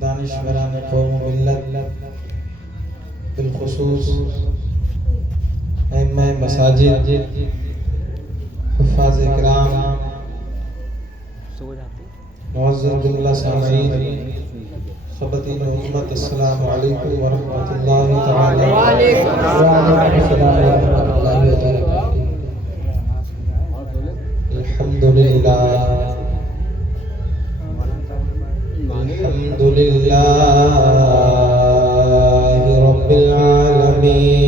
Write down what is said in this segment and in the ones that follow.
دانشوران قوم و ملت، بالخصوص ائمہ مساجد، حفاظ کرام، معزز باللہ سامعین، خبطین امت، السلام علیکم ورحمۃ اللہ تعالی وبرکاتہ۔ الحمدللہ رب العالمین،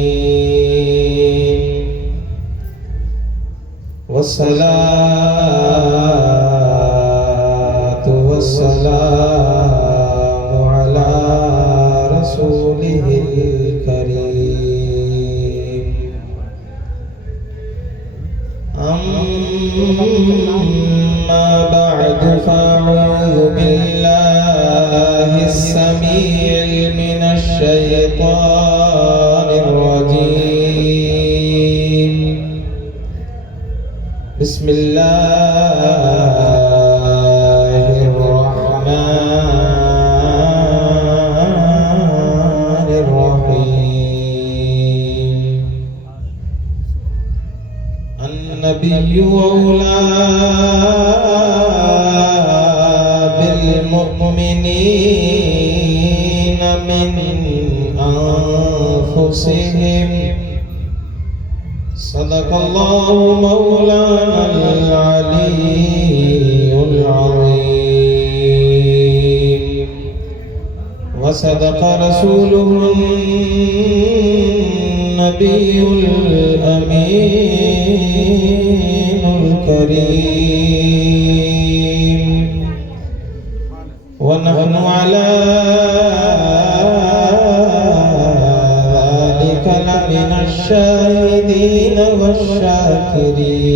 والصلاة والسلام على رسوله الكريم، أما بعد فأعوذ بالله السميع من الشيطان الرجيم، بسم الله الرحمن الرحيم، النبي أولى بالمؤمنين من أنفسهم، صدق الله مولانا العلي العظيم، وصدق رسوله النبي الأمين الكريم، ونحن على ذلك لمن الشاهدين والشاكرين،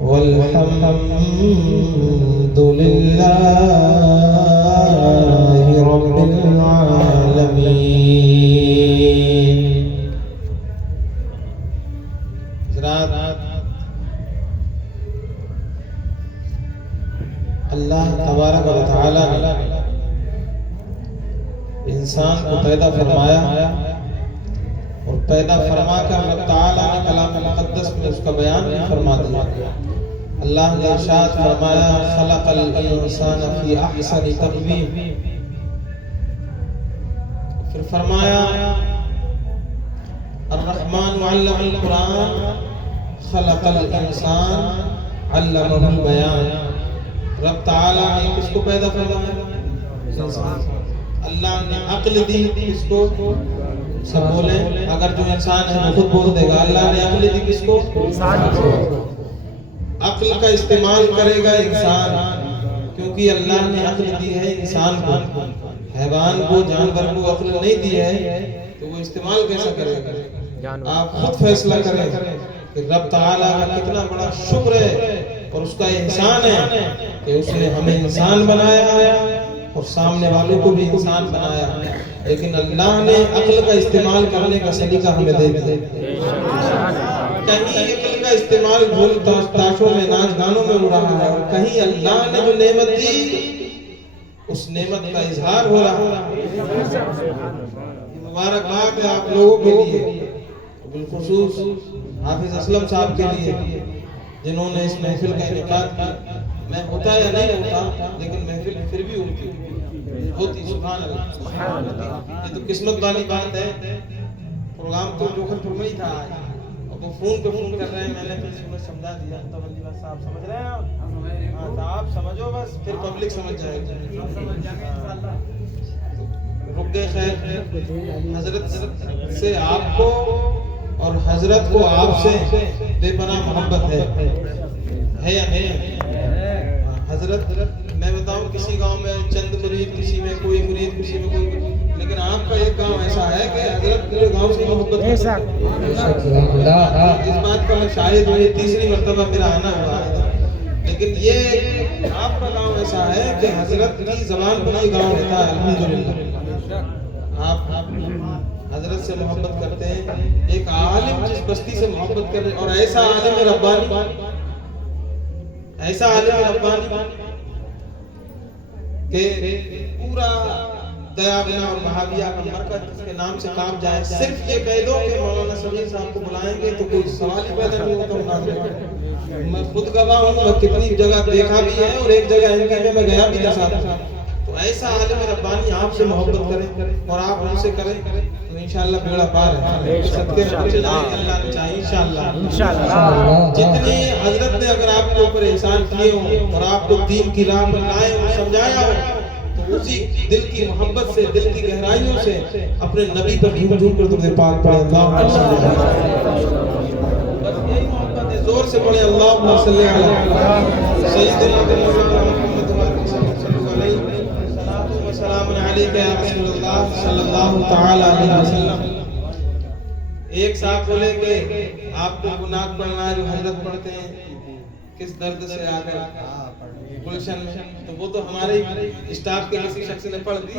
والحمد لله رب العالمين۔ اللہ تبارک و تعالی نے انسان کو پیدا فرمایا، اور پیدا فرما کر اللہ تعالیٰ نے کلام مقدس میں اس کا بیان بھی فرما دیا۔ اللہ نے ارشاد فرمایا خلق الانسان فی احسن تقویم، پھر فرمایا الرحمن علم القرآن خلق الانسان علمہ البیان۔ رب تعالیٰ نے کس کو پیدا فرمایا؟ انسان۔ اللہ نے عقل دی کس کو؟ سب بولیں، اگر جو انسان ہے وہ خود بول دے گا، اللہ نے عقل دی کس کو؟ انسان کو۔ عقل کا استعمال کرے گا انسان، کیونکہ اللہ نے عقل دی ہے انسان کو۔ حیوان کو، جانور کو عقل نہیں دی ہے تو وہ استعمال کیسا کرے گا؟ آپ خود فیصلہ کریں کہ رب تعالیٰ کا کتنا بڑا شکر ہے اور اس کا احسان ہے کہ اس نے ہمیں انسان بنایا اور سامنے والوں کو بھی انسان بنایا، لیکن اللہ نے عقل کا استعمال کرنے کا سلیقہ ہمیں دے دیا۔ کہیں عقل کا استعمال ڈھول تاشوں میں، ناچ گانوں میں ہو رہا ہے، اور کہیں اللہ نے جو نعمت دی اس نعمت کا اظہار ہو رہا ہے۔ مبارکباد ہے آپ لوگوں کے لیے، بالخصوص حافظ اسلم صاحب کے لیے جنہوں نے اس محفل کا انعقاد کیا۔ میں ہوتا یا نہیں ہوتا لیکن محفل پھر بھی ہوتی، سبحان اللہ۔ یہ تو قسمت والی بات ہے۔ پروگرام تو جوخر پور میں ہی تھا اور وہ فون پہ فون کر رہے ہیں، میں نے پھر انہیں سمجھا دیا تولی بس صاحب سمجھ رہے ہیں آپ؟ ہاں تو آپ سمجھو بس، پھر پبلک سمجھ جائے گی۔ رک گئے۔ خیر، حضرت سے آپ کو اور حضرت کو آپ سے بے پناہ محبت ہے یا نہیں؟ حضرت میں بتاؤں کسی گاؤں میں چند مرید، کسی میں کوئی مرید، کسی میں کوئی، لیکن آپ کا ایک گاؤں ایسا ہے کہ حضرت پورے گاؤں سے محبت ہے۔ اس بات کا میں شاہد ہوں، یہ تیسری مرتبہ میرا آنا ہوا ہے، لیکن یہ آپ کا گاؤں ایسا ہے کہ حضرت کی زبان پر یہ گاؤں رہتا ہے۔ الحمدللہ آپ حضرت سے محبت کرتے ہیں، ایک عالم جس بستی سے محبت کر رہے، اور ایسا عالم ربانی کہ پورا دیابنا اور وہابیہ کا مرکز جس کے نام سے کام جائے، صرف یہ کہہ دو کہ مولانا سمیر صاحب کو بلائیں گے تو کوئی سوال ہی پیدا نہیں ہوتا مناظرے کا۔ میں خود گواہ ہوں، میں کتنی جگہ دیکھا بھی ہے اور ایک جگہ ان کے میں گیا بھی تھا ساتھ۔ تو ایسا عالم ربانی آپ سے محبت کرے اور آپ ان سے کریں تو انشاءاللہ بیڑا پار ہے، صدقے میں پہنچ جائیں گے اللہ نے چاہیے انشاءاللہ۔ جتنے حضرت نے اگر آپ کے اوپر احسان کیے ہوں اور آپ کو دین کی راہ پر لائے اور سمجھایا ہو، تو اسی دل کی محبت سے، دل کی گہرائیوں سے اپنے نبی پر جھوم جھوم کر تم نے پاک پڑھے اللہم صلی اللہ علیہ وسلم۔ بس یہی محبت ہے، زور سے پڑھے اللہم صلی اللہ علیہ وسلم۔ سیدنا محمد السلام علیکم یا رسول اللہ صلی اللہ تعالی علیہ وسلم۔ ایک صاحب بولے کہ آپ کو گناہ پڑھنا ہے جو حضرت پڑھتے ہیں، کس درد سے آ کر گلشن میں، تو وہ تو ہمارے اسٹاف کے کسی شخص نے پڑھ دی،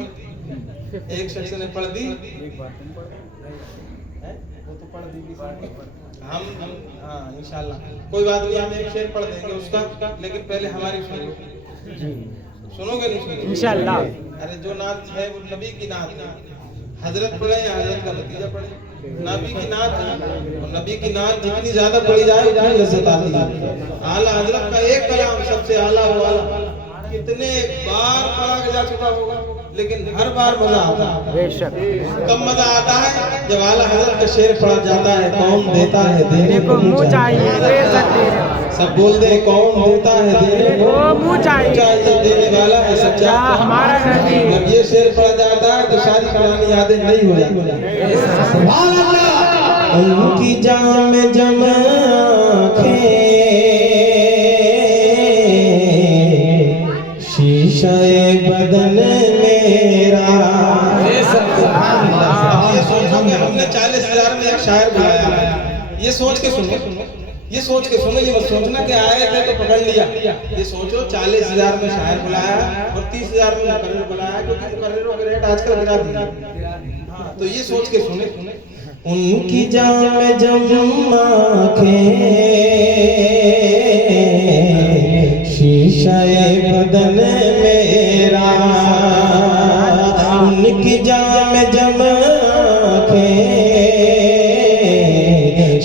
ایک شخص نے پڑھ دی، وہ تو پڑھ دی ہم ہاں انشاءاللہ کوئی بات نہیں، ہم ایک شعر پڑھ دیں گے اس کا، لیکن پہلے ہماری سنو، سنو گے نہیں؟ سنو انشاءاللہ۔ ارے جو نعت ہے وہ نبی کی نعت ہے، حضرت پڑھے یا حضرت کا نتیجہ پڑھے، نبی کی نعت ہے، اور نبی کی نعت جتنی زیادہ پڑھی جائے اتنی لذت آتی ہے۔ اعلیٰ حضرت کا ایک کلام سب سے اعلیٰ ہوا، کتنے بار پڑھا جا چکا ہوگا لیکن ہر بار مزہ آتا ہے۔ کم مزہ آتا ہے جب اعلیٰ حضرت کا شعر پڑھا جاتا ہے، کون دیتا ہے دینے کو منہ چاہیے، سب بول دے کون دیتا ہے دینے کو منہ چاہیے، دینے والا ہے سچا ہمارا نبی۔ جب یہ شعر پڑھا جاتا ہے تو ساری پرانی یادیں نہیں ہو جاتی۔ ان کی جام جم آنکھیں شیشہ بدن میرا۔ یہ سوچو کہ ہم نے 40,000 میں ایک شاعر بلایا، یہ سوچ کے سنو، یہ سوچ کے سنو، یہ مت سوچنا کہ آئے تھے تو پکڑ لیا، یہ سوچو 40,000 میں شاعر بلایا اور 30,000 میں مقرر بلایا، کیونکہ مقرروں کا ریٹ آج کل گرا دیا، تو یہ سوچ کے سنے۔ ان کی جام جم آنکھیں شیشہ بدن میرا، ان کی جام جم آنکھیں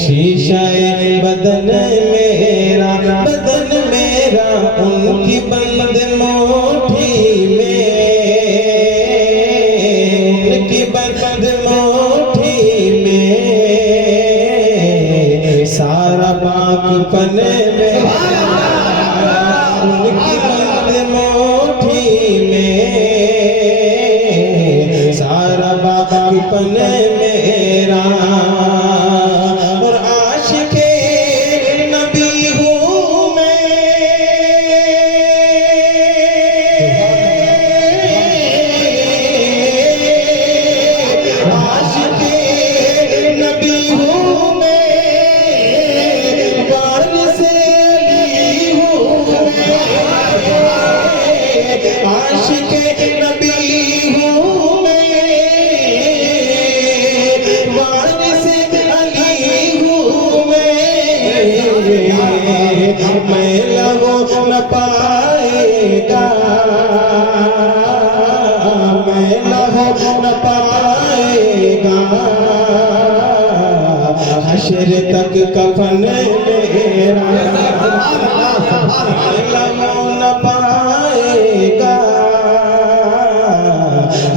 شیشہ بدن میرا، بدن میرا ان کی بند موٹھی میں، ان کی بند موٹھی میں سارا باق پن میرا، ان کی بند موٹھی میں سارا باق پن میرا، اور عاشق نبی ہوں میں، عاشق نبی ہوں میں، وارث علی ہوں میں، عاشق نبی ہوں میں، وارث علی ہوں میں لہو نہ پائے گا، میں لہو نہ پائے گا، حشر تک کفن میرا، لہو نہ پائے گا،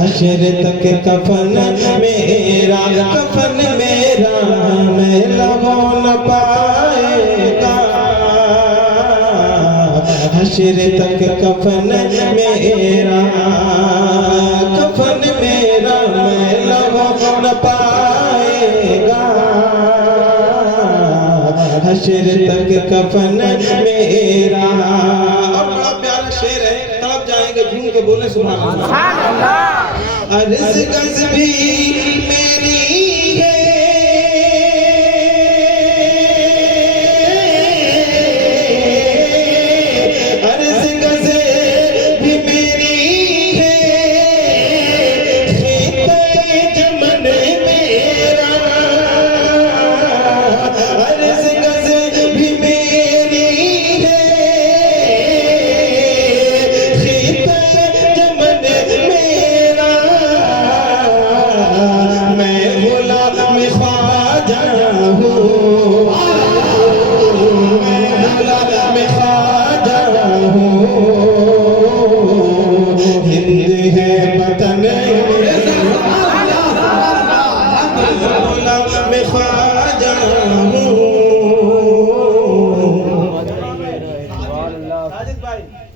حشر تک کفن میرا، کفن میرا میں لہو نہ پائے گا، حشر تک کفن میرا، کفن میرا میں لہو نہ پائے گا، حشر تک کفن میرا۔ اور بڑا پیارا شعر ہے، تڑپ جائیں گے جھوم کے بولے سبحان اللہ۔ عرض گز بھی میری ہے، عرض گز بھی میری ہے، خطہ جمن میرا، عرض گز بھی میری ہے، خطہ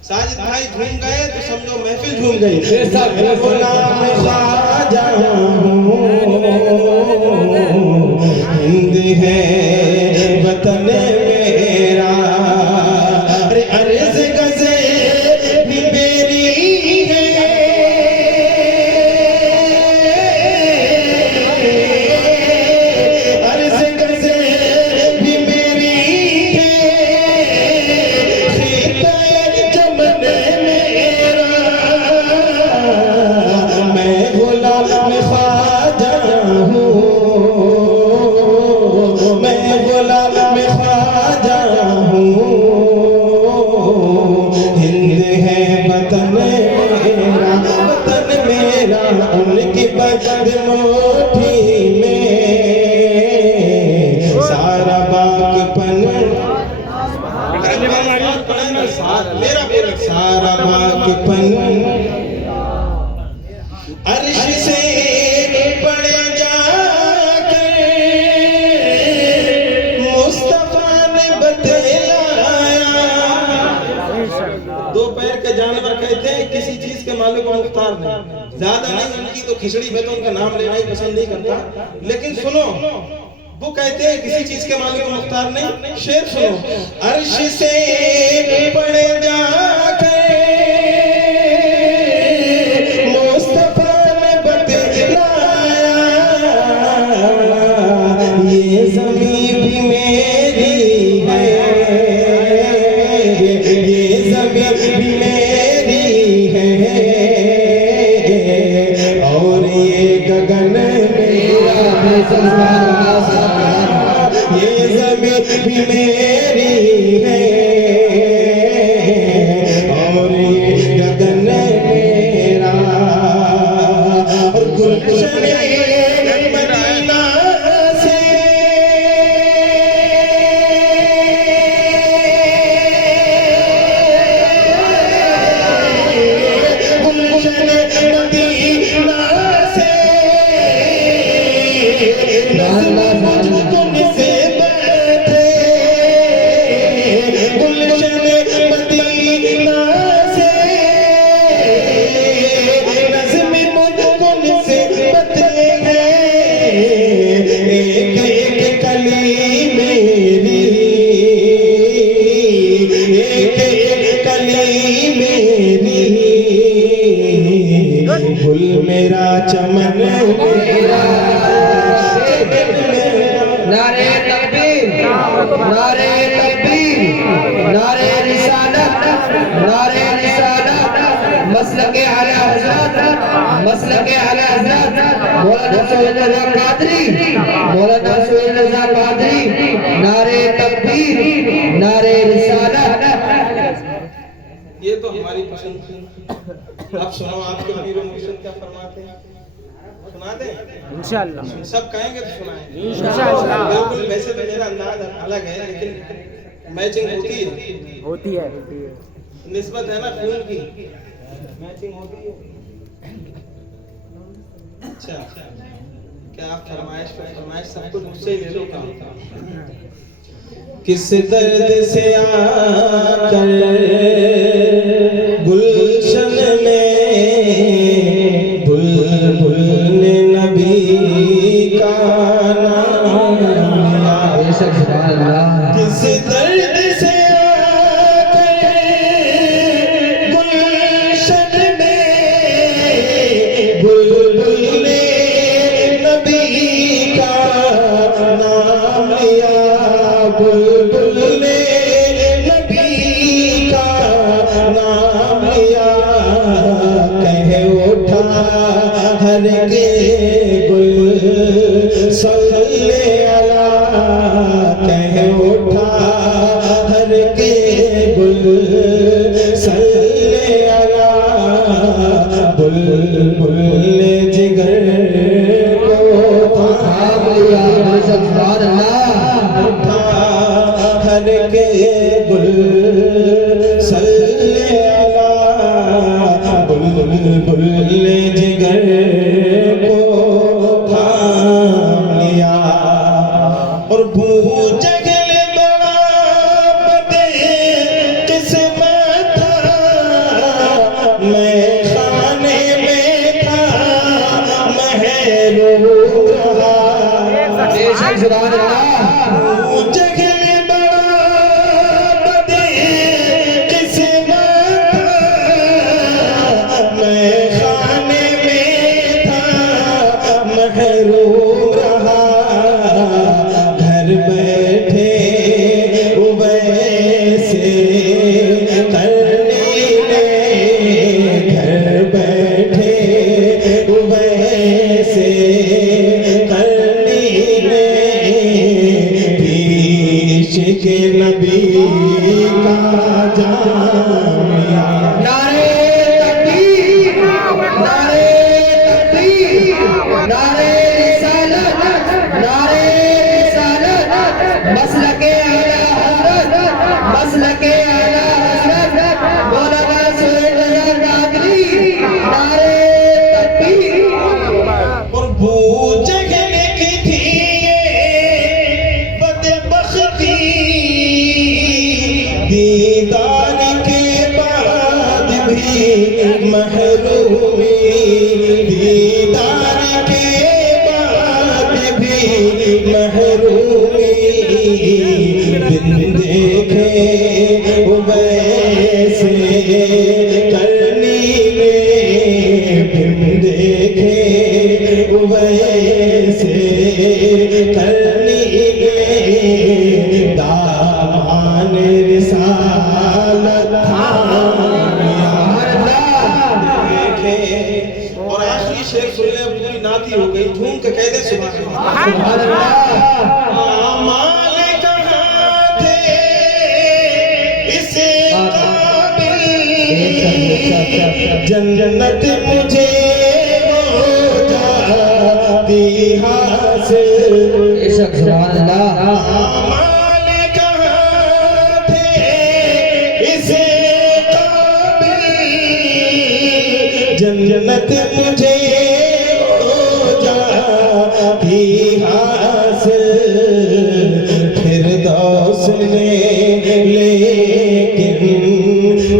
ساجد بھائی جھوم گئے تو سمجھو محفل جھوم گئی. غلام خواجہ ہوں ہند ہے وطن میرا عرض گزے بھی میری ہے عرض گزے بھی میری ہے خطہ چمن میرا میں غلام خواجہ ہوں میں غلام خواجہ ہوں ہند ہے وطن میرا ان کی بد موٹھی میں سارا باغ پن سارا باغ پن عرش سے پڑ جا کر مصطفیٰ نے بتلایا. دو پیر کے جانور کہتے ہیں کسی چیز کے مالک و مختار نہیں. زیادہ نہیں ان کی تو کھچڑی میں تو ان کا نام لینا ہی پسند نہیں کرتا. لیکن سنو وہ کہتے ہیں کسی چیز کے مالک و مختار نہیں. شعر سنو. عرش سے پڑ جا کر مصطفیٰ نے بتلایا یہ زمین بھی میری ہے یہ زمین بھی میری ہے اور یہ گگن میرا یہ زمین بھی میری ہے اور یہ گگن میرا اور گلشن مدینہ سے گلشن مدینہ سے مجھ تم سے بیٹھے گلشن مدینہ سے نظم مجھ تم سے بتلے ہیں ایک ایک کلی میری ایک ایک کلی میری گل میرا چمن میرا نعرے تکبیر نعرے تکبیر نعرے رسالت نعرے رسالت مسلک اعلی حضرت مسلک اعلی حضرت مولانا سہیل رضا قادری مولانا سہیل رضا قادری نعرے تکبیر نعرے رسالت. یہ تو ہماری پسند تھی. اب سنو آپ کے امیر و مرشد کیا فرماتے ہیں. سنا دیں انشاءاللہ سب کہیں گے تو سنائیں. انشاءاللہ. بالکل ویسے تو میرا انداز الگ ہے لیکن میچنگ ہوتی ہے نسبت ہے نا خون کی میچنگ ہوتی ہے. اچھا کیا آپ فرمائش پر فرمائش سب کچھ مجھ سے ہی لے لو کام. کس درد سے آ کر گلشن میں بلبل نے نبی کا نام لیا. کس درد سے آ کر گلشن میں بلبل نے نبی کا نام لیا. بلبل نے نبی کا نام لیا. کہہ اٹھا ہر کے گل صلی اللہ. کہہ اٹھا ہر کے گل صلی اللہ. بلبل جگر کو تھام لیا. سبحان اللہ. اٹھا ہر کے گل صلی اللہ. بلبل جگر کو تھام لیا. اور بو جگل بڑا بدے قسمت بھی محرومی دیدار کے بعد بھی محرومی بن دیکھے ویسے کرنی میں بن دیکھے ویسے کرنی میں دامان رسالت دیکھے. اور آخری شیخ سن لیں پوری نعت ہی ہو گئی. جھوم کے کہہ دے سبحان اللہ. اعمال کہاں تھے اس قابل جنت مجھے ہو جاتی حاصل. سبحان اللہ. اعمال کہاں تھے اس قابل جنت مجھے ہو جاتی حاصل. فردوس نے لیکن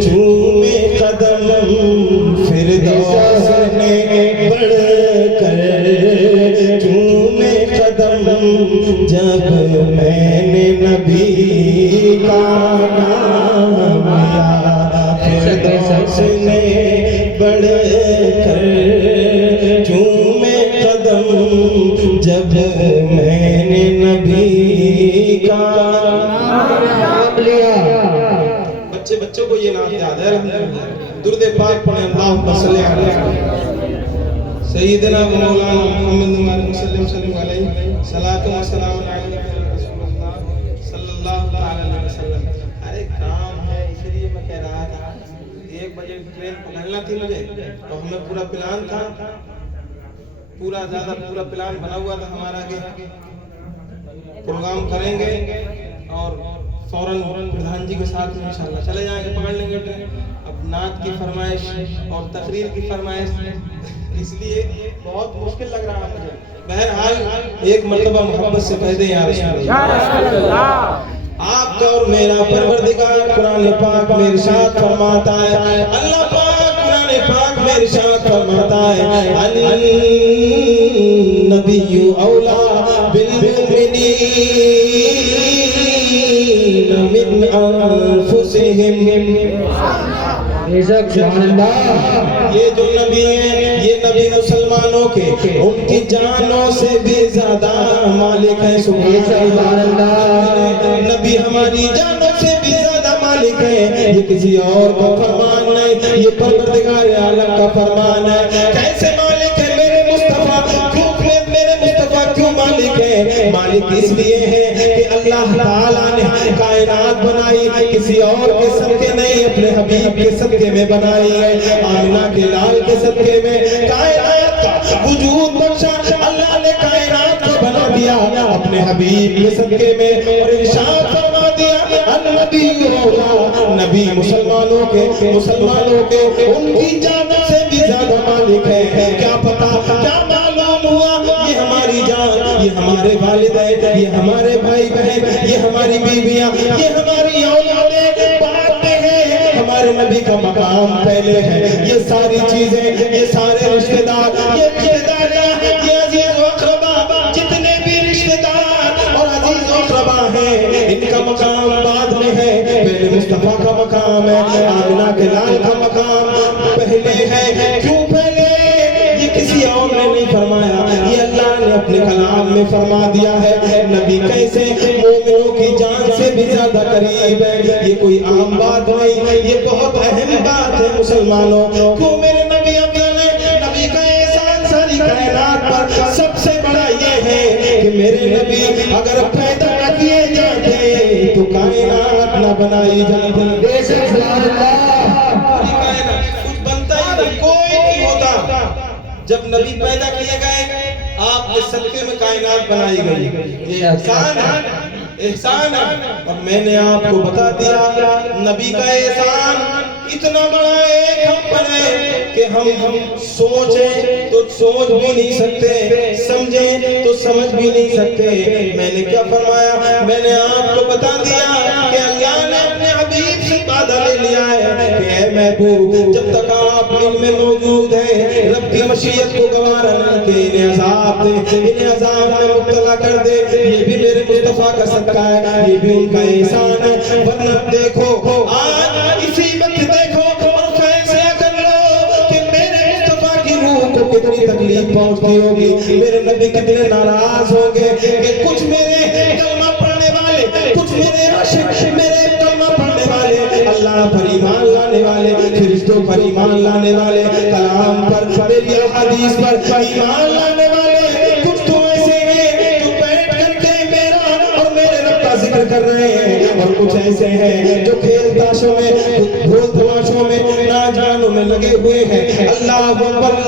چومے قدم فردوس نے بڑھ کر چومے قدم جب میں نے نبی کا نام لیا. فردوس نے بڑھ کر چومے قدم جب میں نے نبی کا نام لیا. بچوں کو یہ نام یاد ہے. درود پاک پڑھیں. اللہم صلی علی سیدنا مولانا محمد صلی اللہ علیہ صلاۃ و سلام علیہ رسول اللہ صلی اللہ علیہ وسلم. ارے کام ہے اس لیے میں کہہ رہا تھا 1 بجے ٹرین پکڑنا تھی مجھے تو ہمیں پورا پلان تھا پورا پلان بنا ہوا تھا ہمارا کہ پروگرام کریں گے اور فوراً پردھان جی کے ساتھ انشاءاللہ چلے جائیں گے پکڑ لیں گے ٹرین. اب نعت کی فرمائش اور تقریر کی فرمائش اس لیے بہت مشکل لگ رہا ہے مجھے. بہرحال ایک مرتبہ محبت سے کہہ دیں یا رسول اللہ. آپ کا اور میرا پروردگار قرآن پاک میں ارشاد فرماتا ہے. اللہ پاک قرآن پاک میں ارشاد فرماتا ہے النبی اولا بالمؤمنین من انفسہم. یہ جو نبی ہیں یہ نبی مسلمانوں کے ان کی جانوں سے بھی زیادہ مالک ہے. سبحان اللہ. نبی ہماری جانوں سے بھی زیادہ مالک ہے. یہ کسی اور کا فرمان نہیں یہ پروردگار عالم کا فرمان ہے. کیسے مالک ہے میرے مصطفیٰ کیوں میرے مصطفیٰ کیوں مالک ہے؟ مالک اس لیے ہے کہ اللہ تعالیٰ نے کائنات بنائی کسی اور کے صدقے نہیں اپنے حبیب کے صدقے میں بنائی ہے. آمنہ کے لال کے صدقے میں کائنات کا وجود بخشا. اللہ نے کائنات کو بنا دیا اپنے حبیب کے صدقے میں اور ارشاد فرما دیا النبی اولا. نبی مسلمانوں کے ان کی جانوں سے بھی زیادہ مالک ہے. کیا پتا کیا معلوم ہوا یہ ہماری جان یہ ہمارے والدین یہ ہمارے بھائی بہن یہ ہماری بیویاں یہ ہماری اولادیں بعد میں ہیں. ہمارے نبی کا مقام پہلے ہے. یہ ساری چیزیں یہ سارے رشتہ دار یہ عزیز و اقربا جتنے بھی رشتہ دار اور عزیز و اقربا ہیں ان کا مقام بعد میں ہے. پہلے مصطفیٰ کا مقام ہے. آمنہ کے لال کا مقام پہلے ہے. کیوں پہلے؟ یہ کسی اور نے نہیں فرمایا یہ اللہ نے اپنے کلام میں فرما دیا ہے. نبی کیسے مومنوں کی جان سے بھی زیادہ قریب ہے. یہ کوئی عام بات نہیں یہ بہت اہم بات ہے مسلمانوں. کیوں میرے نبی افضل ہے؟ نبی کا احسان ساری کائنات پر سب سے بڑا یہ ہے کہ میرے نبی اگر پیدا نہ کیے جاتے تو کائنات نہ بنائی جاتی. کچھ بنتا ہی نہیں کوئی نہیں ہوتا. جب نبی پیدا کیے گئے آپ کے صدقے میں کائنات بنائی گئی. یہ احسان ہے اور میں نے آپ کو بتا دیا نبی کا احسان اتنا بڑا ایک ہم پر ہے کہ ہم سوچیں تو سوچ بھی نہیں سکتے سمجھیں تو سمجھ بھی نہیں سکتے. میں نے کیا فرمایا؟ میں نے آپ کو بتا دیا کہ اللہ نے اپنے حبیب سے وعدہ لے لیا ہے کہ اے میں محبوب جب تک آپ ان میں موجود ہیں رب کی مشیت کو گوارا نہ کہ انہیں عذاب دے انہیں عذاب میں مبتلا کر دے یہ بھی میرے مصطفیٰ کا صدقہ ہے یہ بھی ان کا احسان ہے ورنہ دیکھو آج اسی وقت دیکھو اور فیصلہ کر لو کہ میرے مصطفیٰ کی روح کو کتنی تکلیف پہنچتی ہوگی میرے نبی کتنے ناراض ہوں گے کہ کچھ میرے کلمہ پڑھنے والے کچھ میرے عاشق میرے کلمہ پڑھنے والے اللہ پر ایمان لانے والے فرشتوں پر ایمان لانے والے کلام پر میری حدیث پر ایمان لانے والے کچھ تو ایسے ہیں جو بیٹھ کر کے میرا اور میرے رب کا ذکر کر رہے ہیں اور کچھ ایسے ہیں جو کھیل تاشوں میں بھول تماشوں میں ناجانوں میں لگے ہوئے ہیں اللہ اکبر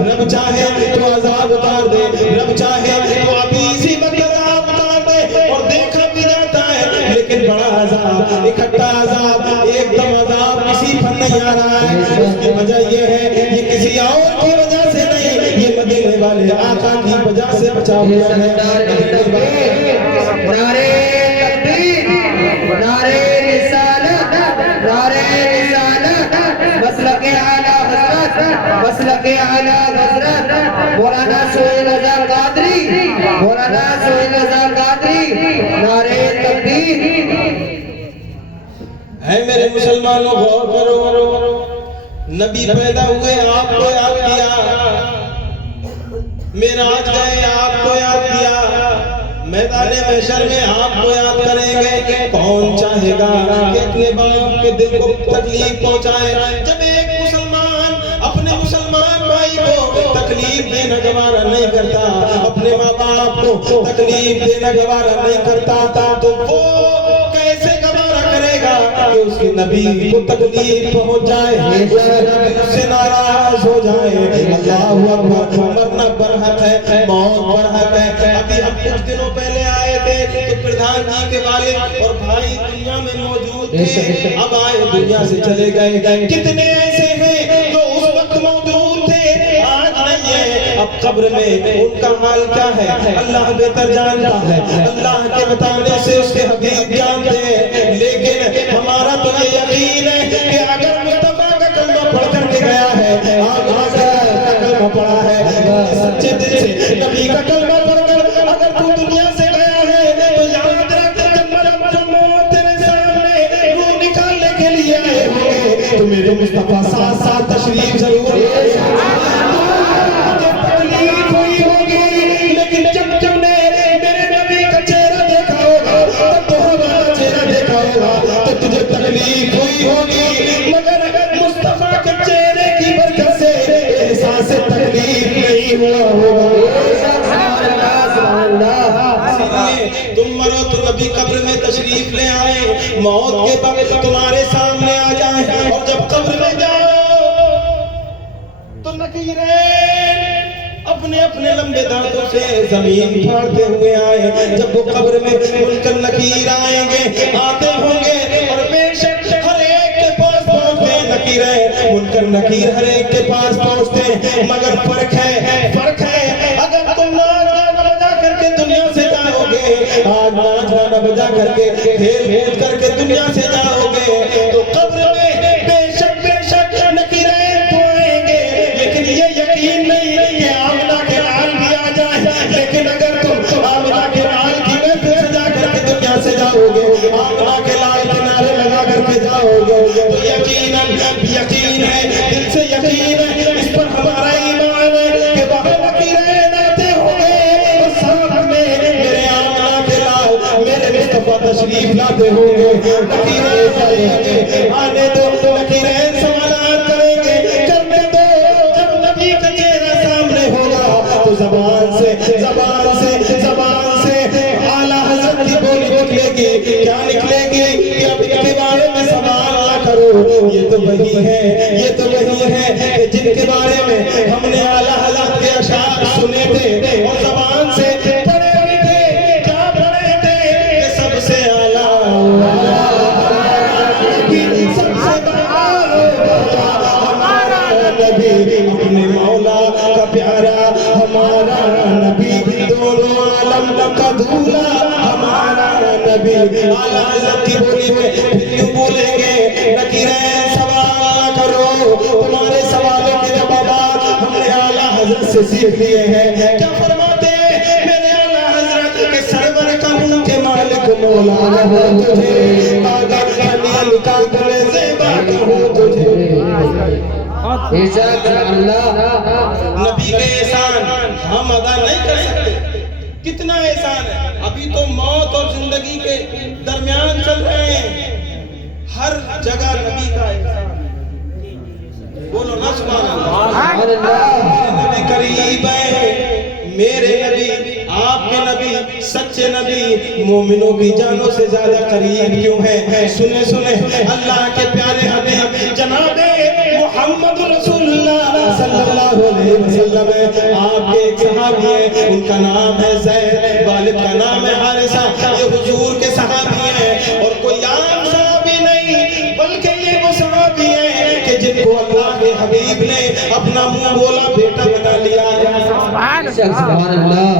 رب چاہے تو عذاب اتار دے رب چاہے تو ابھی اسی وقت عذاب اتار دے اور دیکھا بھی جاتا ہے لیکن بڑا عذاب اکٹھا عذاب ایک دم عذاب کسی پر نہیں آ رہا ہے اس کی وجہ یہ ہے یہ کسی اور کی وجہ سے نہیں یہ مدینے والے آقا کی وجہ سے بچا ہوا ہے نعرے تکبیر نعرے رسالت نعرے رسالت مسلک اعلی حضرت مسلک اعلی حضرت مولانا سہیل رضا قادری مولانا سہیل رضا قادری نعرے تکبیر اے میرے مسلمانوں غور کرو نبی پیدا ہوئے آپ کو یاد کیا معراج گئے آپ کو یاد کیا میدان محشر میں آپ کو یاد کریں گے کون چاہے گا کہ اپنے باپ کے دل کو تکلیف پہنچائے جب ایک مسلمان اپنے مسلمان بھائی کو تکلیف دینا گوارا نہیں کرتا اپنے ماں باپ کو تکلیف دینا گوارا نہیں کرتا تو وہ کیسے گوارا کرے گا کہ اس کے نبی کو تکلیف پہنچ جائے اس سے ناراض ہو جائے اللہ اکبر مرنا برحق ہے موت برحق ہے ابھی ہم کچھ دنوں پہلے آئے تھے تو پردھان جی کے والد اور بھائی دنیا میں موجود تھے اب آئے دنیا سے چلے گئے کتنے ایسے ہیں جو اس وقت موجود تھے آج نہیں ہے اب قبر میں ان کا حال کیا ہے اللہ بہتر جانتا ہے اللہ کے بتانے سے اس کے حبیب جانتے ہیں لیکن ہمارا تو یہ یقین ہے کہ اگر مصطفیٰ کا کلمہ پڑھ کر کے گیا ہے آپ کا کلمہ پڑھا ہے سچے دل سے نبی کا کلمہ پڑھ کر اگر تو دنیا سے گیا ہے تو یاد رکھ جب موت تیرے سامنے روح نکالنے کے لیے آئے ہوئے تو میرے مصطفیٰ ساتھ ساتھ تشریف ضرور لے تکلیف ہوئی ہوگی لیکن جب نے میرے نبی کا چہرہ دیکھا ہوگا تب تو ہمارا چہرہ دیکھا ہوگا تو تجھے تکلیف ہوئی ہوگی مگر مصطفیٰ کے چہرے کی برکت سے احساس تکلیف نہیں ہوا ہوگا تم مرو تو نبی قبر میں تشریف لے آئے موت کے وقت تمہارے سامنے آ جائے اور جب قبر میں جاؤ تو نکیریں اپنے اپنے لمبے دانتوں سے زمین پھاڑتے ہوئے آئے جب وہ قبر میں منکر نکیر آئیں گے آتے ہوں گے اور بے شک ہر ایک کے پاس پہنچتے ہیں نکیریں منکر نکیر ہر ایک کے پاس پہنچتے ہیں مگر فرق ہے اگر تم ناچ گانا بجا کر کے دنیا سے جاؤ گے آج ناچ گانا بجا کر کے کھیل کود کر کے دنیا سے جاؤ گے تو قبر میں بے شک نکیریں تو آئیں گے لیکن یہ یقین نہیں کہ آمنہ کے لال بھی آ جائے لیکن اگر تم آمنہ کے لال کی محفل سے جا کر کے دنیا سے جاؤ گے آمنہ کے لال کے نعرے لگا کر کے جاؤ گے تو یقین ہے دل سے یقین ہے اس پر ہمارا ایمان ہے کہ وہاں نکیریں ناتے ہوں گے اور ساتھ میں میرے آمنہ کے لال میرے مصطفیٰ تشریف لاتے ہوں گے نکیریں جائیں گے آنے دو نکیریں سوالات کریں گے کرنے دو جب نبی کا چہرہ سامنے ہوگا تو زبان سے اعلیٰ حضرت کی بولی نکلے گی کیا نکلے گی کہ اب ان کے بارے میں سوال نہ کرو یہ تو وہی ہے کہ جن کے بارے میں ہم نے اعلیٰ حضرت کے اشعار سنے تھے اور زبان سے پڑھے ہوئے تھے کیا پڑھے تھے کہ سب سے اعلیٰ سب سے بڑا ہمارا نبی اپنے مولا کا پیارا ہمارا نبی دونوں عالم کا دھولا ہمارا نبی اعلیٰ حضرت کی بولی میں پھر یوں بولیں گے نکیریں سوال سے سیکھ لیے ہیں. کیا فرماتے ہیں میرے اعلیٰ حضرت کہ سرور کروں کے مالک مولا ہوں تجھے, اگر خلیل کا گلے زیبا کہوں تجھے. نبی کے احسان ہم ادا نہیں کر سکتے. کتنا احسان ہے. ابھی تو موت اور زندگی کے درمیان چل رہے ہیں, ہر جگہ نبی کا احسان. بولو نا سبحان اللہ. نبی قریب ہے, میرے نبی, آپ کے نبی, سچے نبی مومنوں کی جانوں سے زیادہ قریب کیوں ہیں؟ سنیں سنیں اللہ کے پیارے حبیب جناب محمد رسول اللہ صلی اللہ علیہ وسلم ہے. آپ کے ایک صحابی ہیں, ان کا نام ہے زید, والد کا نام ہے حارثہ. یہ حضور کے صحابی ہیں, اور کوئی عام صحابی نہیں بلکہ یہ وہ صحابی ہیں کہ جن کو اللہ کے حبیب نے اپنا منہ بولا بیٹا بنا لیا ہے. سبحان اللہ.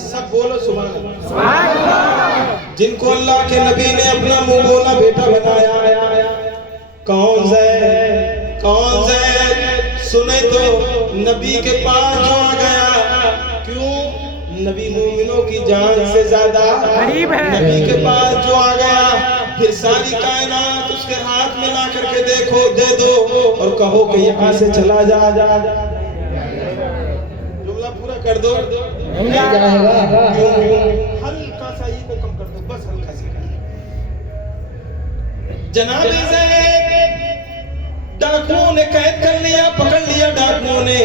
سب بولو سبحان اللہ. جن کو اللہ کے نبی نے اپنا منہ بولا بیٹا بنایا. کون زید؟ کون زید؟ سنے تو نبی کے پاس جو آ گیا. کیوں؟ نبی مومنوں کی جان سے زیادہ قریب ہے. نبی کے پاس جو آ گیا, پھر ساری کائنات اس کے ہاتھ میں لا کر کے دیکھو, دے دو اور کہو کہ یہاں سے چلا جا. جملہ پورا کر دو, نہیں جائے گا. ہلکا سا یہ کو کم کر دو, بس ہلکا سا. جناب زید ڈاکوؤں نے قید کر لیا, پکڑ لیا ڈاکوؤں نے.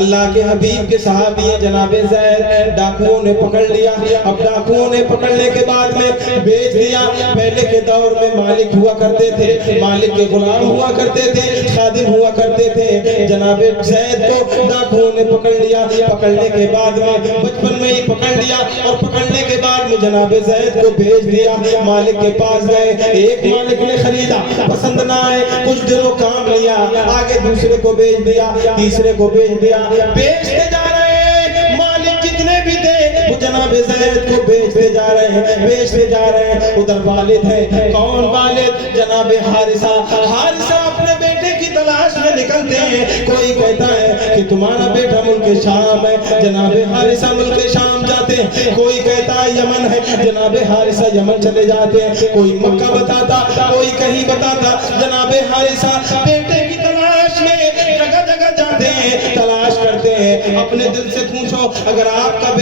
اللہ کے حبیب کے صحابی ہیں جناب زید, ڈاکوؤں نے پکڑ لیا. اب ڈاکوؤں نے پکڑنے کے بعد میں بیچ دیا. پہلے کے دور میں مالک ہوا کرتے تھے, مالک کے غلام ہوا کرتے تھے, خادم ہوا کرتے تھے. جناب زید کو ڈاکوؤں نے پکڑ لیا. پکڑنے کے بعد میں بچپن میں ہی پکڑ لیا, اور پکڑنے کے بعد میں جناب زید کو بیچ دیا. مالک کے پاس گئے, ایک مالک نے خریدا, پسند نہ آئے, کچھ دنوں کام لیا, آگے دوسرے کو بیچ دیا, تیسرے کو بیچ دیا. بیچتے جا رہے ہیں, مالک جتنے بھی تھے وہ جناب زید کو بیچتے جا رہے ہیں, بیچتے جا رہے ہیں. ادھر والد ہے, کون والد؟ جناب حارثہ. حارثہ اپنے بیٹے کی تلاش میں نکلتے ہیں. کوئی کہتا ہے کہ تمہارا بیٹا ملک شام ہے, جناب حارثہ ملک شام جاتے ہیں. کوئی کہتا ہے یمن ہے, جناب حارثہ یمن چلے جاتے ہیں. کوئی مکہ بتاتا, کوئی کہیں بتاتا. جناب حارثہ بیٹے کی تلاش میں جگہ جگہ جاتے ہیں, تلاش کرتے ہیں. اپنے دل سے پوچھو, اگر آپ کا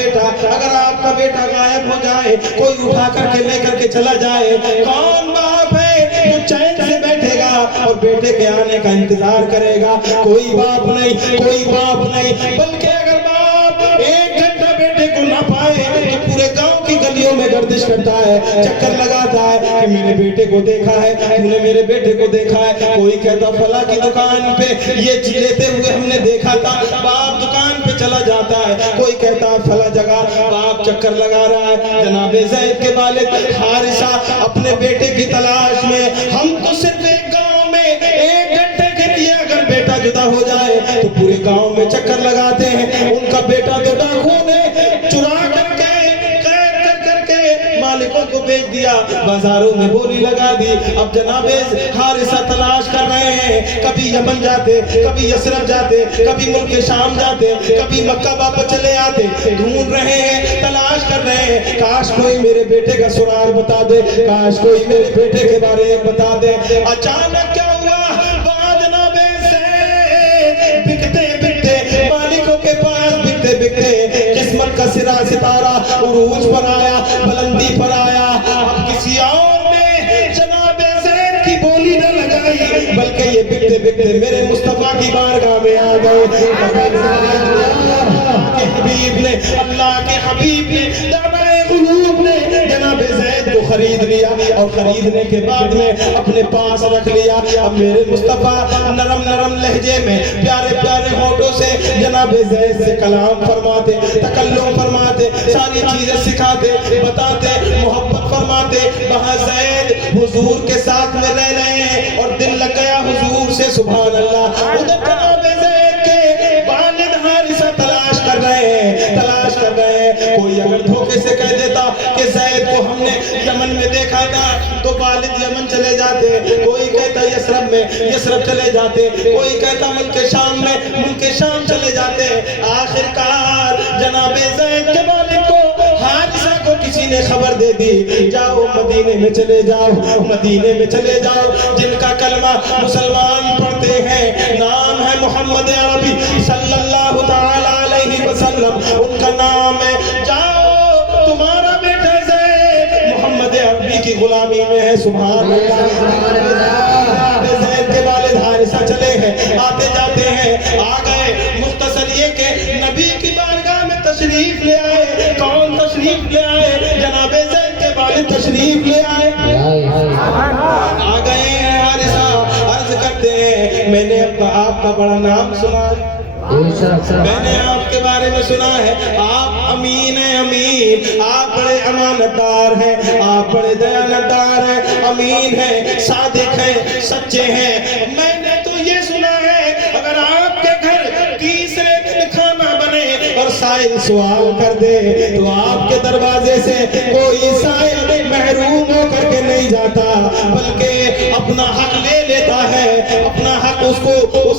بیٹا غائب ہو جائے, کوئی اٹھا کر کے لے کر کے چلا جائے, کون باپ ہے جو چین سے بیٹھے گا اور بیٹے کے آنے کا انتظار کرے گا؟ کوئی باپ نہیں, کوئی باپ نہیں. بلکہ اگر باپ ایک گھنٹہ بیٹے کو نہ پائے تو پورے گاؤں کی گلیوں میں گردش کرتا ہے, چکر لگاتا ہے کہ میرے بیٹے کو دیکھا ہے, تم نے میرے بیٹے کو دیکھا ہے. کوئی کہتا فلاں کی دکان پہ یہ لیتے ہوئے ہم نے دیکھا تھا. باپ دکان پہ چلا جاتا ہے. کوئی کہتا فلاں جگہ باپ چکر لگا رہا ہے. جناب زید کے والد حارثہ اپنے بیٹے کی تلاش میں, ہم تو صرف ایک گاؤں میں ایک گھنٹے کے لیے اگر بیٹا جدا ہو جائے تو پورے گاؤں میں چکر لگاتے ہیں. ان کا بیٹا تو ڈاکوؤں نے چرا کر کے قید کر کے مالکوں کو بیچ دیا, بازاروں میں بولی لگا دی. اب جناب حارثہ تلاش کر رہے ہیں, کبھی یمن جاتے, کبھی یثرب جاتے, کبھی ملک شام جاتے, کبھی مکہ واپس چلے آتے. ڈھونڈ رہے ہیں, تلاش کر رہے ہیں, کاش کوئی میرے بیٹے کا سراغ بتا دے, کاش کوئی میرے بیٹے کے بارے میں بتا دے. اچانک کیا ہوا, وہاں جناب زید بکتے بکتے مالکوں کے پاس بکتے بکتے قسمت کا ستارہ عروج پر آیا, بلندی پر آیا. اب کسی اور نے جناب زید کی بولی نہ لگائی, بلکہ یہ بکتے بکتے میرے مصطفیٰ کی بارگاہ میں آ گئے. اللہ کے حبیب نے دانائے قلوب نے جناب زید کو خرید لیا, اور خریدنے کے بعد میں اپنے پاس رکھ لیا. اب میرے مصطفیٰ نرم نرم لہجے میں, پیارے پیارے ہونٹوں سے جناب زید سے کلام فرماتے, تکلم فرماتے, ساری چیزیں سکھاتے, بتاتے, محبت فرماتے. وہاں زید حضور کے ساتھ میں رہ رہے ہیں اور دل لگ گیا حضور سے, سبحان اللہ. ادھر جناب زید کے والد حارثہ تلاش کر رہے ہیں, تلاش کر رہے ہیں. کوئی اگر دھوکے سے کہہ دیتا کہ زید کو ہم نے یمن میں دیکھا تھا تو والد یمن چلے جاتے. کوئی کہتا یسرب میں, یسرب چلے جاتے, کوئی کہتا ملک شام میں, ملک شام چلے جاتے. آخرکار جناب زید کے والد کو, حارثہ کو کسی نے خبر دے دی, جاؤ مدینے میں چلے جاؤ, مدینے میں چلے جاؤ. جن کا کلمہ مسلمان پڑھتے ہیں, نام ہے محمد عربی صلی اللہ تعالی علیہ وسلم, ان کا نام ہے. جاؤ تمہارا بیٹا زید محمد عربی کی غلامی میں ہے. سبحان اللہ. زید کے والد حارثہ چلے ہیں, آتے جاتے ہیں, آ گئے. مختصر یہ کہ نبی کی بارگاہ میں تشریف لے آئے. کون تشریف لے آئے؟ جناب زید کے والد تشریف لے آئے. آ گئے ہیں حارثہ, عرض کرتے ہیں میں نے آپ کا بڑا نام سنا ہے, میں نے آپ کے بارے میں سنا ہے, آپ امین ہیں, امین, آپ بڑے امانتدار ہیں, آپ بڑے دیانتدار ہیں, امین ہیں, صادق ہیں, سچے ہیں. میں نے تو یہ سنا ہے اگر آپ کے گھر تیسرے دن کھانا بنے اور سائل سوال کر دے تو آپ کے دروازے سے کوئی سائل محروم ہو کر کے نہیں جاتا, بلکہ اپنا حق لے لیتا ہے, اپنا حق اس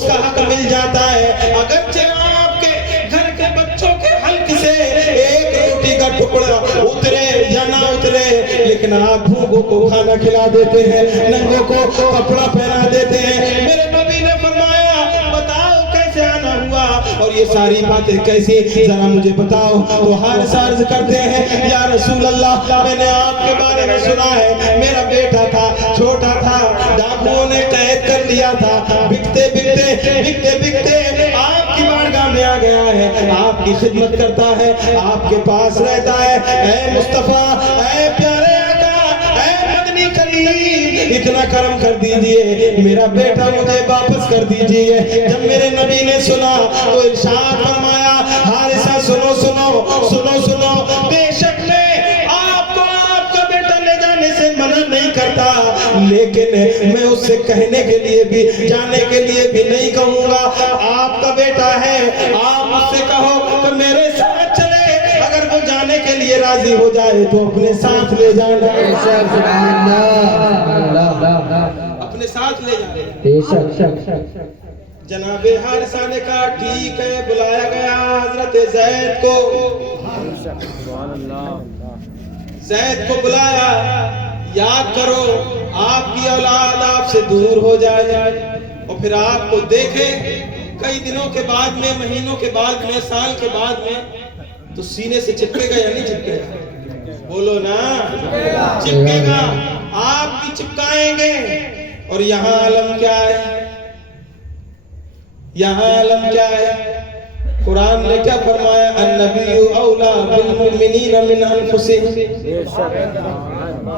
کا حق مل جاتا ہے. اگرچہ آپ کے گھر کے بچوں کے حلق سے ایک روٹی کا ٹکڑا اترے یا نہ اترے, لیکن آپ بھوکوں کو کھانا کھلا دیتے ہیں, ننگوں کو کپڑا پہنا دیتے ہیں. میرے نبی نے فرمایا بتاؤ کیسے آنا ہوا اور یہ ساری باتیں کیسی, ذرا مجھے بتاؤ. تو حارثہ عرض کرتے ہیں یا رسول اللہ, میں نے آپ کے بارے میں سنا ہے, میرا بیٹا تھا, چھوٹا تھا, ڈاکوؤں نے قید کر لیا تھا, بکتے بکتے آپ کی بارگاہ میں آ گیا ہے, آپ کی خدمت کرتا ہے, آپ کے پاس رہتا ہے. اے مصطفیٰ, اے پیارے آقا, اے مدنی کریم, اتنا کرم کر دیجئے, میرا بیٹا مجھے واپس کر دیجئے. جب میرے نبی نے سنا تو ارشاد فرمایا حارثہ سنو سنو سنو سنو, بے شک میں آپ کو آپ کا بیٹا لے جانے سے منع نہیں کرتا, لیکن میں اس سے کہنے کے لیے بھی, جانے کے لیے بھی نہیں کہوں گا. آپ کا بیٹا ہے, آپ اس سے کہو کہ میرے ساتھ چلے, اگر وہ جانے کے لیے راضی ہو جائے تو اپنے ساتھ لے جانا, اپنے ساتھ لے جانا. جناب حارثہ نے کہا ٹھیک ہے, بلایا گیا حضرت زید کو, زید کو بلایا. یاد کرو آپ کی اولاد آپ سے دور ہو جائے اور پھر آپ کو دیکھے کئی دنوں کے بعد میں, مہینوں کے بعد میں, سال کے بعد میں, تو سینے سے چپکے گا یا نہیں چپکے گا؟ بولو نا, چپکے گا. آپ بھی چپکائیں گے. اور یہاں علم کیا ہے, یہاں علم کیا ہے؟ قرآن نے کیا فرمایا, النبی اولا بالمؤمنین من انفسہم,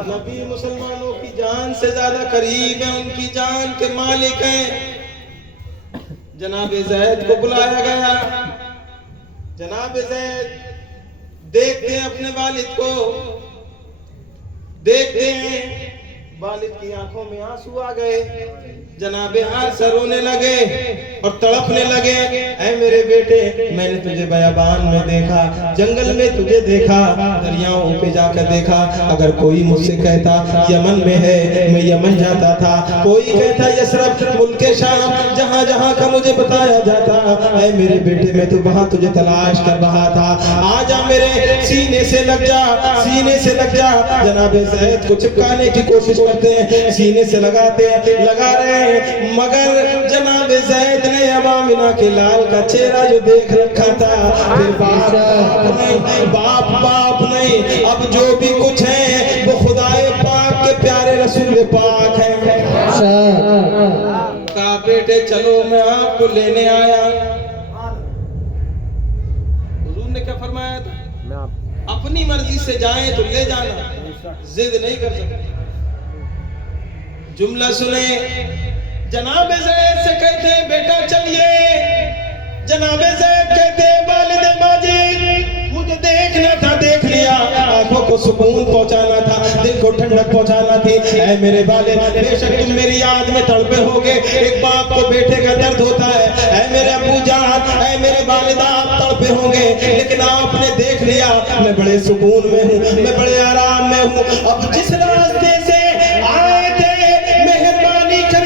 نبی مسلمانوں کی جان سے زیادہ قریب ہیں, ان کی جان کے مالک ہیں. جناب زید کو بلایا گیا. جناب زید دیکھتے ہیں اپنے والد کو, دیکھتے ہیں والد کی آنکھوں میں آنسو آ گئے. جناب حارثہ رونے لگے اور تڑپنے لگے, اے میرے بیٹے, میں نے تجھے بیابان میں دیکھا, جنگل میں تجھے دیکھا, دریاؤں پہ جا کر دیکھا. اگر کوئی مجھ سے کہتا یمن میں ہے, میں یمن جاتا تھا. کوئی کہتا یسرب ملک شام, جہاں جہاں کا مجھے بتایا جاتا. اے میرے بیٹے, میں تو وہاں تجھے تلاش کر رہا تھا, آ جا میرے سینے سے لگ جا, سینے سے لگ جا. جناب زید کو چپکانے کی کوشش کرتے ہیں, سینے سے لگاتے ہیں, لگا رہے ہیں, مگر جناب زید نے امامنہ کے لال کا چہرہ جو دیکھ رکھا تھا, پھر باپ نہیں, اب جو بھی کچھ ہے وہ خدائے پاک کے پیارے رسول پاک ہیں. کہا بیٹے چلو میں آپ کو لینے آیا. حضور نے کیا فرمایا تھا, اپنی مرضی سے جائیں تو لے جانا, ضد نہیں کر سکتے. جملہ سنیں, جناب زید سے کہتے ہیں بیٹا چلیے. جناب زید کہتے ہیں والد ماجد, مجھے دیکھنا تھا, دیکھ لیا, آنکھوں کو سکون پہنچانا تھا, دل کو ٹھنڈک پہنچانا تھی. اے میرے والد, بے شک تم میری یاد میں تڑپے ہوگے, ایک باپ کو بیٹے کا درد ہوتا ہے. اے میرے ابو جان, اے میرے والدہ, آپ تڑپے ہوں گے, لیکن آپ نے دیکھ لیا میں بڑے سکون میں ہوں, میں بڑے آرام میں ہوں. اب جس راستے سے آئے تھے مہربانی کر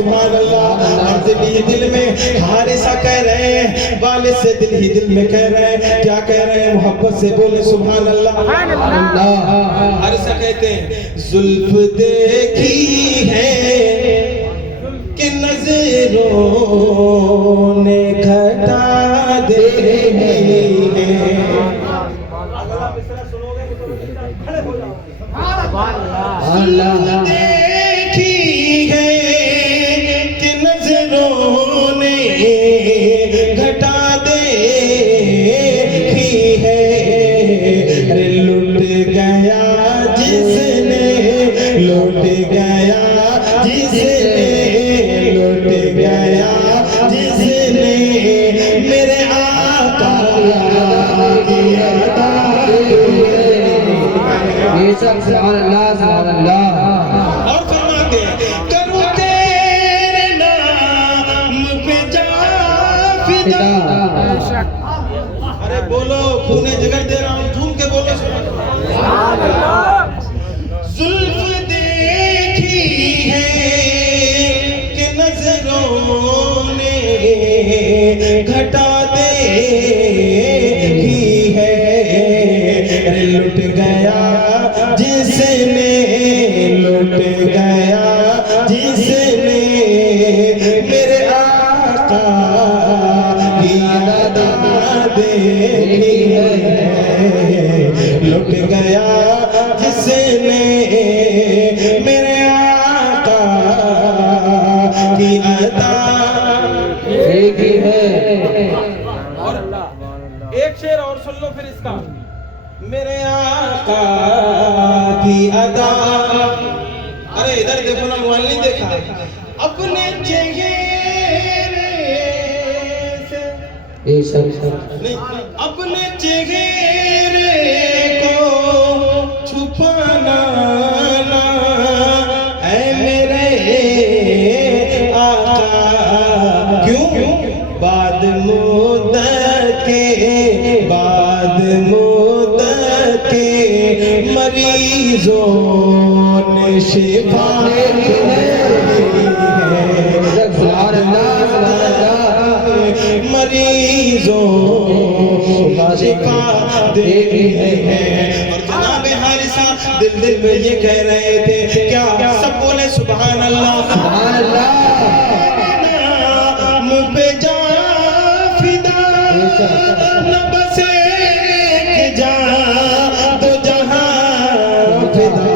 سبحان اللہ. اور دل ہی دل میں حارثہ کہہ رہے ہیں, والد سے دل ہی دل میں کہہ رہے ہیں, کیا کہہ رہے ہیں؟ محبت سے بولے سبحان اللہ. حارثہ کہتے ہیں زلف دیکھی ہے کہ نظروں نے گھٹا دے ہے. دیکھی ہے کہ نظروں نے گھٹا دے ہے. لٹ گیا جس نے, لٹ گیا جس نے, لٹ گیا جس نے میرے آقا کی عطا. سبحان اللہ سبحان اللہ. اور فرماتے ہیں کروں تیرے نام پہ جا فدا. ارے بولو, خونے جگر دے رہا ہوں, جھوم کے بولو سبحان اللہ. زلف دیکھی ہے کہ نظروں نے گھٹا دے ہے. لٹ گیا جس نے, لٹ گیا جس نے میرے آقا کی عطا دیکھی ہے. لٹ گیا جس نے میرے آقا کی عطا دیکھی ہے. اور ایک شعر اور سن لو پھر اس کا. میرے آقا کی ادا. ارے ادھر دیکھو نا, موبائل نہیں دیکھا. اپنے چہرے سے نہیں, اپنے چہرے کو چھپانا نا اے میرے آقا. کیوں؟ بعد مدت کے, بعد مدت کے مریضوں نے شفا دی ہے. مریضوں کو شفا دی ہے. اور جناب حارثہ دل دل میں یہ کہہ رہے تھے, کیا سب بولے سبحان اللہ سبحان اللہ. نام پہ جا فدا, نہ بس ایک جہاں دو جہاں فدا.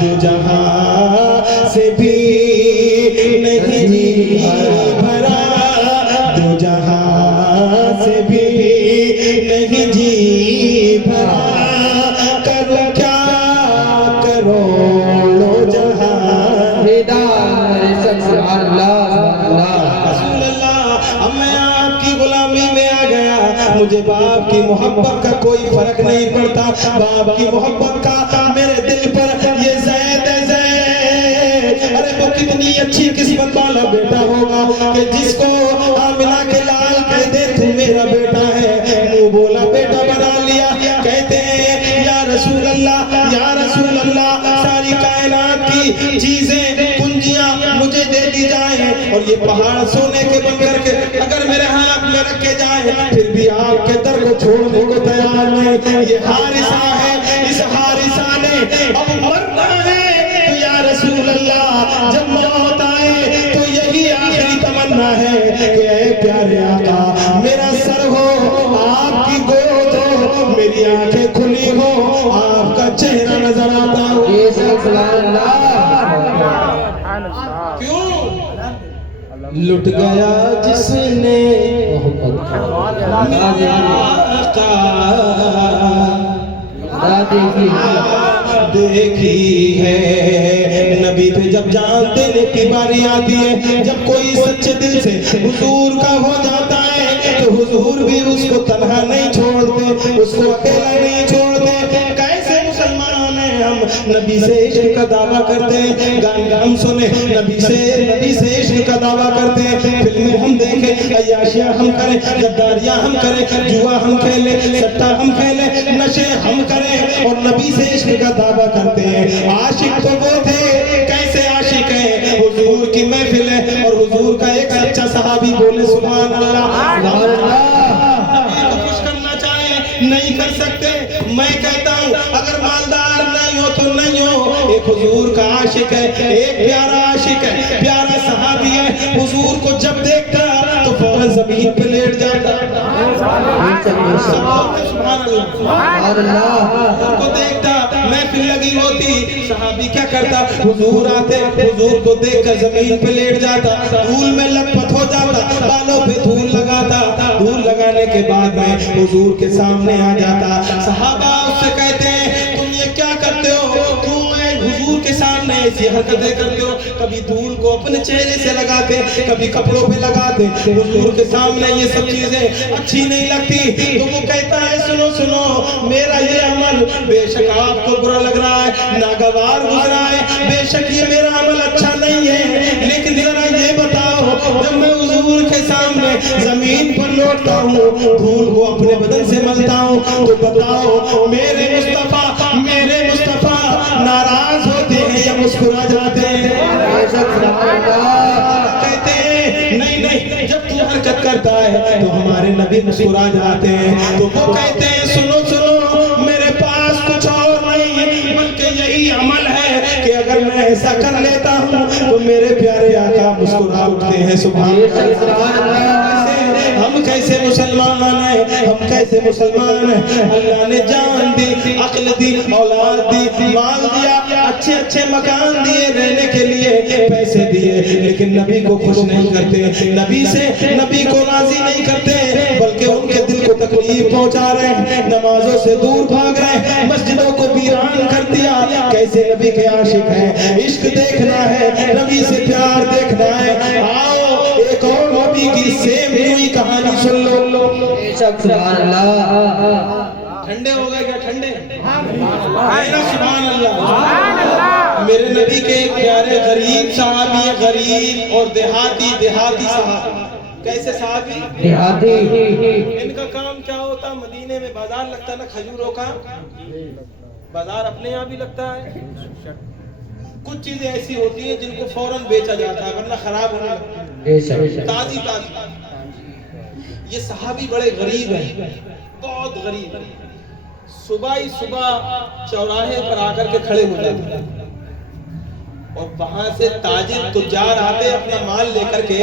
دو جہاں سے بھی نہیں جی بھرا, دو جہاں سے بھی نہیں جی بھرا. کرو کیا کروڑوں جہاں فدا. سبحان اللہ رسول اللہ. اب میں آپ کی غلامی میں آ گیا, مجھے باپ کی محبت کا کوئی فرق نہیں پڑتا. باپ کی محبت کا میرے دل پر یہ زید ہے زید. ارے وہ کتنی اچھی قسمت والا بیٹا ہوگا کہ جس کو آمنہ کے لال کہہ دے تو میرا بیٹا ہے. منہ بولا بیٹا بنا لیا. کہتے ہیں یا رسول اللہ, یا رسول اللہ, ساری کائنات کی چیزیں کنجیاں مجھے دے دی جائیں, اور یہ پہاڑ سونے کے بن کر کے اگر میرے ہاتھ میں رکھے جائیں, پھر بھی آپ کے در کو چھوڑنے کو تیار نہیں. یہ حارثہ ہے, اس حارثہ نے اب مرنا ہے تو یا رسول اللہ جب موت آئے تو یہی آخری تمنا ہے کہ اے پیارے آقا میرا سر ہو, آپ کی گود ہو, میری آنکھیں کھلی ہو, آپ کا چہرہ نظر آتا ہو. کیوں؟ لٹ گیا جس نے دیکھی ہے. نبی پہ جب جان دینے کی باری آتی ہے, جب کوئی سچے دل سے حضور کا ہو جاتا ہے تو حضور بھی اس کو تنہا نہیں چھوڑتے, اس کو اکیلا نہیں چھوڑتے. کیسے مسلمان ہیں ہم, نبی سے عشق کا دعویٰ کرتے ہیں, گان گان سنے نبی سے عشق کا دعویٰ کرتے ہیں, فلمیں ہم دیکھیں, عیاشیاں ہم کریں, غداریاں ہم کریں, جوا ہم کھیلیں, سٹا ہم کھیلیں, نشے ہم کریں, اور نبی سے عشق کا دعویٰ کرتے ہیں. عاشق تو وہ تھے, کیسے عاشق ہیں, حضور کی محفل ایک حضور کا عاشق ہے, ایک پیارا عاشق ہے, پیارا صحابی ہے. حضور کو جب دیکھتا تو فوراً زمین پہ لیٹ جاتا. سبحان اللہ. حضور کو دیکھتا, محفل لگی ہوتی, صحابی کیا کرتا, حضور آتے, حضور کو دیکھ کر زمین پہ لیٹ جاتا, دھول میں لت پت ہو جاتا, بالوں پہ دھول لگاتا. دھول لگانے کے بعد میں حضور کے سامنے آ جاتا. صحابہ اس سے کہتے ہیں تم یہ کیا کرتے ہو, کیوں حضور کے سامنے ایسی حرکتیں کرتے ہو. کبھی دھول کو اپنے چہرے سے لگاتے, کبھی کپڑوں پہ لگاتے. حضور کے سامنے یہ سب چیزیں اچھی نہیں لگتی. تو وہ کہتا ہے سنو سنو, میرا یہ عمل بے شک آپ کو برا لگ رہا ہے, ناگوار گزرا ہے, بے شک یہ میرا عمل اچھا نہیں ہے, لیکن ذرا یہ بتاؤ جب میں حضور کے سامنے زمین پر لوٹتا ہوں, دھول کو اپنے بدن سے ملتا ہوں, تو بتاؤ میرے مصطفیٰ ناراض ہوتے ہیں یا مسکرا جاتے ہیں؟ کہتے ہیں نہیں, جب تو حرکت کرتا ہے تو ہمارے نبی مسکرا جاتے ہیں. تو وہ کہتے ہیں سنو سنو, میرے پاس کچھ اور نہیں بلکہ یہی عمل ہے کہ اگر میں ایسا کر لیتا ہوں تو میرے پیارے آقا مسکرا اٹھتے ہیں. سبحان اللہ. ہم کیسے مسلمان ہیں, ہم کیسے مسلمان ہیں. اللہ نے جان دی, عقل دی, اولاد دی, مال دیا, اچھے اچھے مکان دیے رہنے کے لیے, پیسے دیے, لیکن نبی کو خوش نہیں کرتے, نبی کو راضی نہیں کرتے, بلکہ ان کے دل کو تکلیف پہنچا رہے ہیں, نمازوں سے دور بھاگ رہے ہیں, مسجدوں کو ویران کر دیا. کیسے نبی کے عاشق ہیں, عشق دیکھنا ہے, نبی سے پیار دیکھنا ہے. آؤ ایک اور نبی کی سیم ہوئی کہانی سن لو. سبحان اللہ. ٹھنڈے ہو گئے کیا, ٹھنڈے؟ سبحان اللہ. میرے نبی کے پیارے غریب صحابی, غریب اور دیہاتی صحابی. کیسے صحابی؟ دیہاتی. ان کا کام کیا ہوتا, مدینے میں بازار لگتا نا کھجوروں کا, بازار اپنے یہاں بھی لگتا ہے. کچھ چیزیں ایسی ہوتی ہیں جن کو فوراً بیچا جاتا ہے ورنہ خراب ہونے لگتی ہے, تازی. یہ صحابی بڑے غریب ہیں, بہت غریب ہیں. صبح ہی صبح چوراہے پر آ کر کے کھڑے ہو جاتے ہیں, اور وہاں سے تاجر تجار آتے اپنا مال لے کر کے.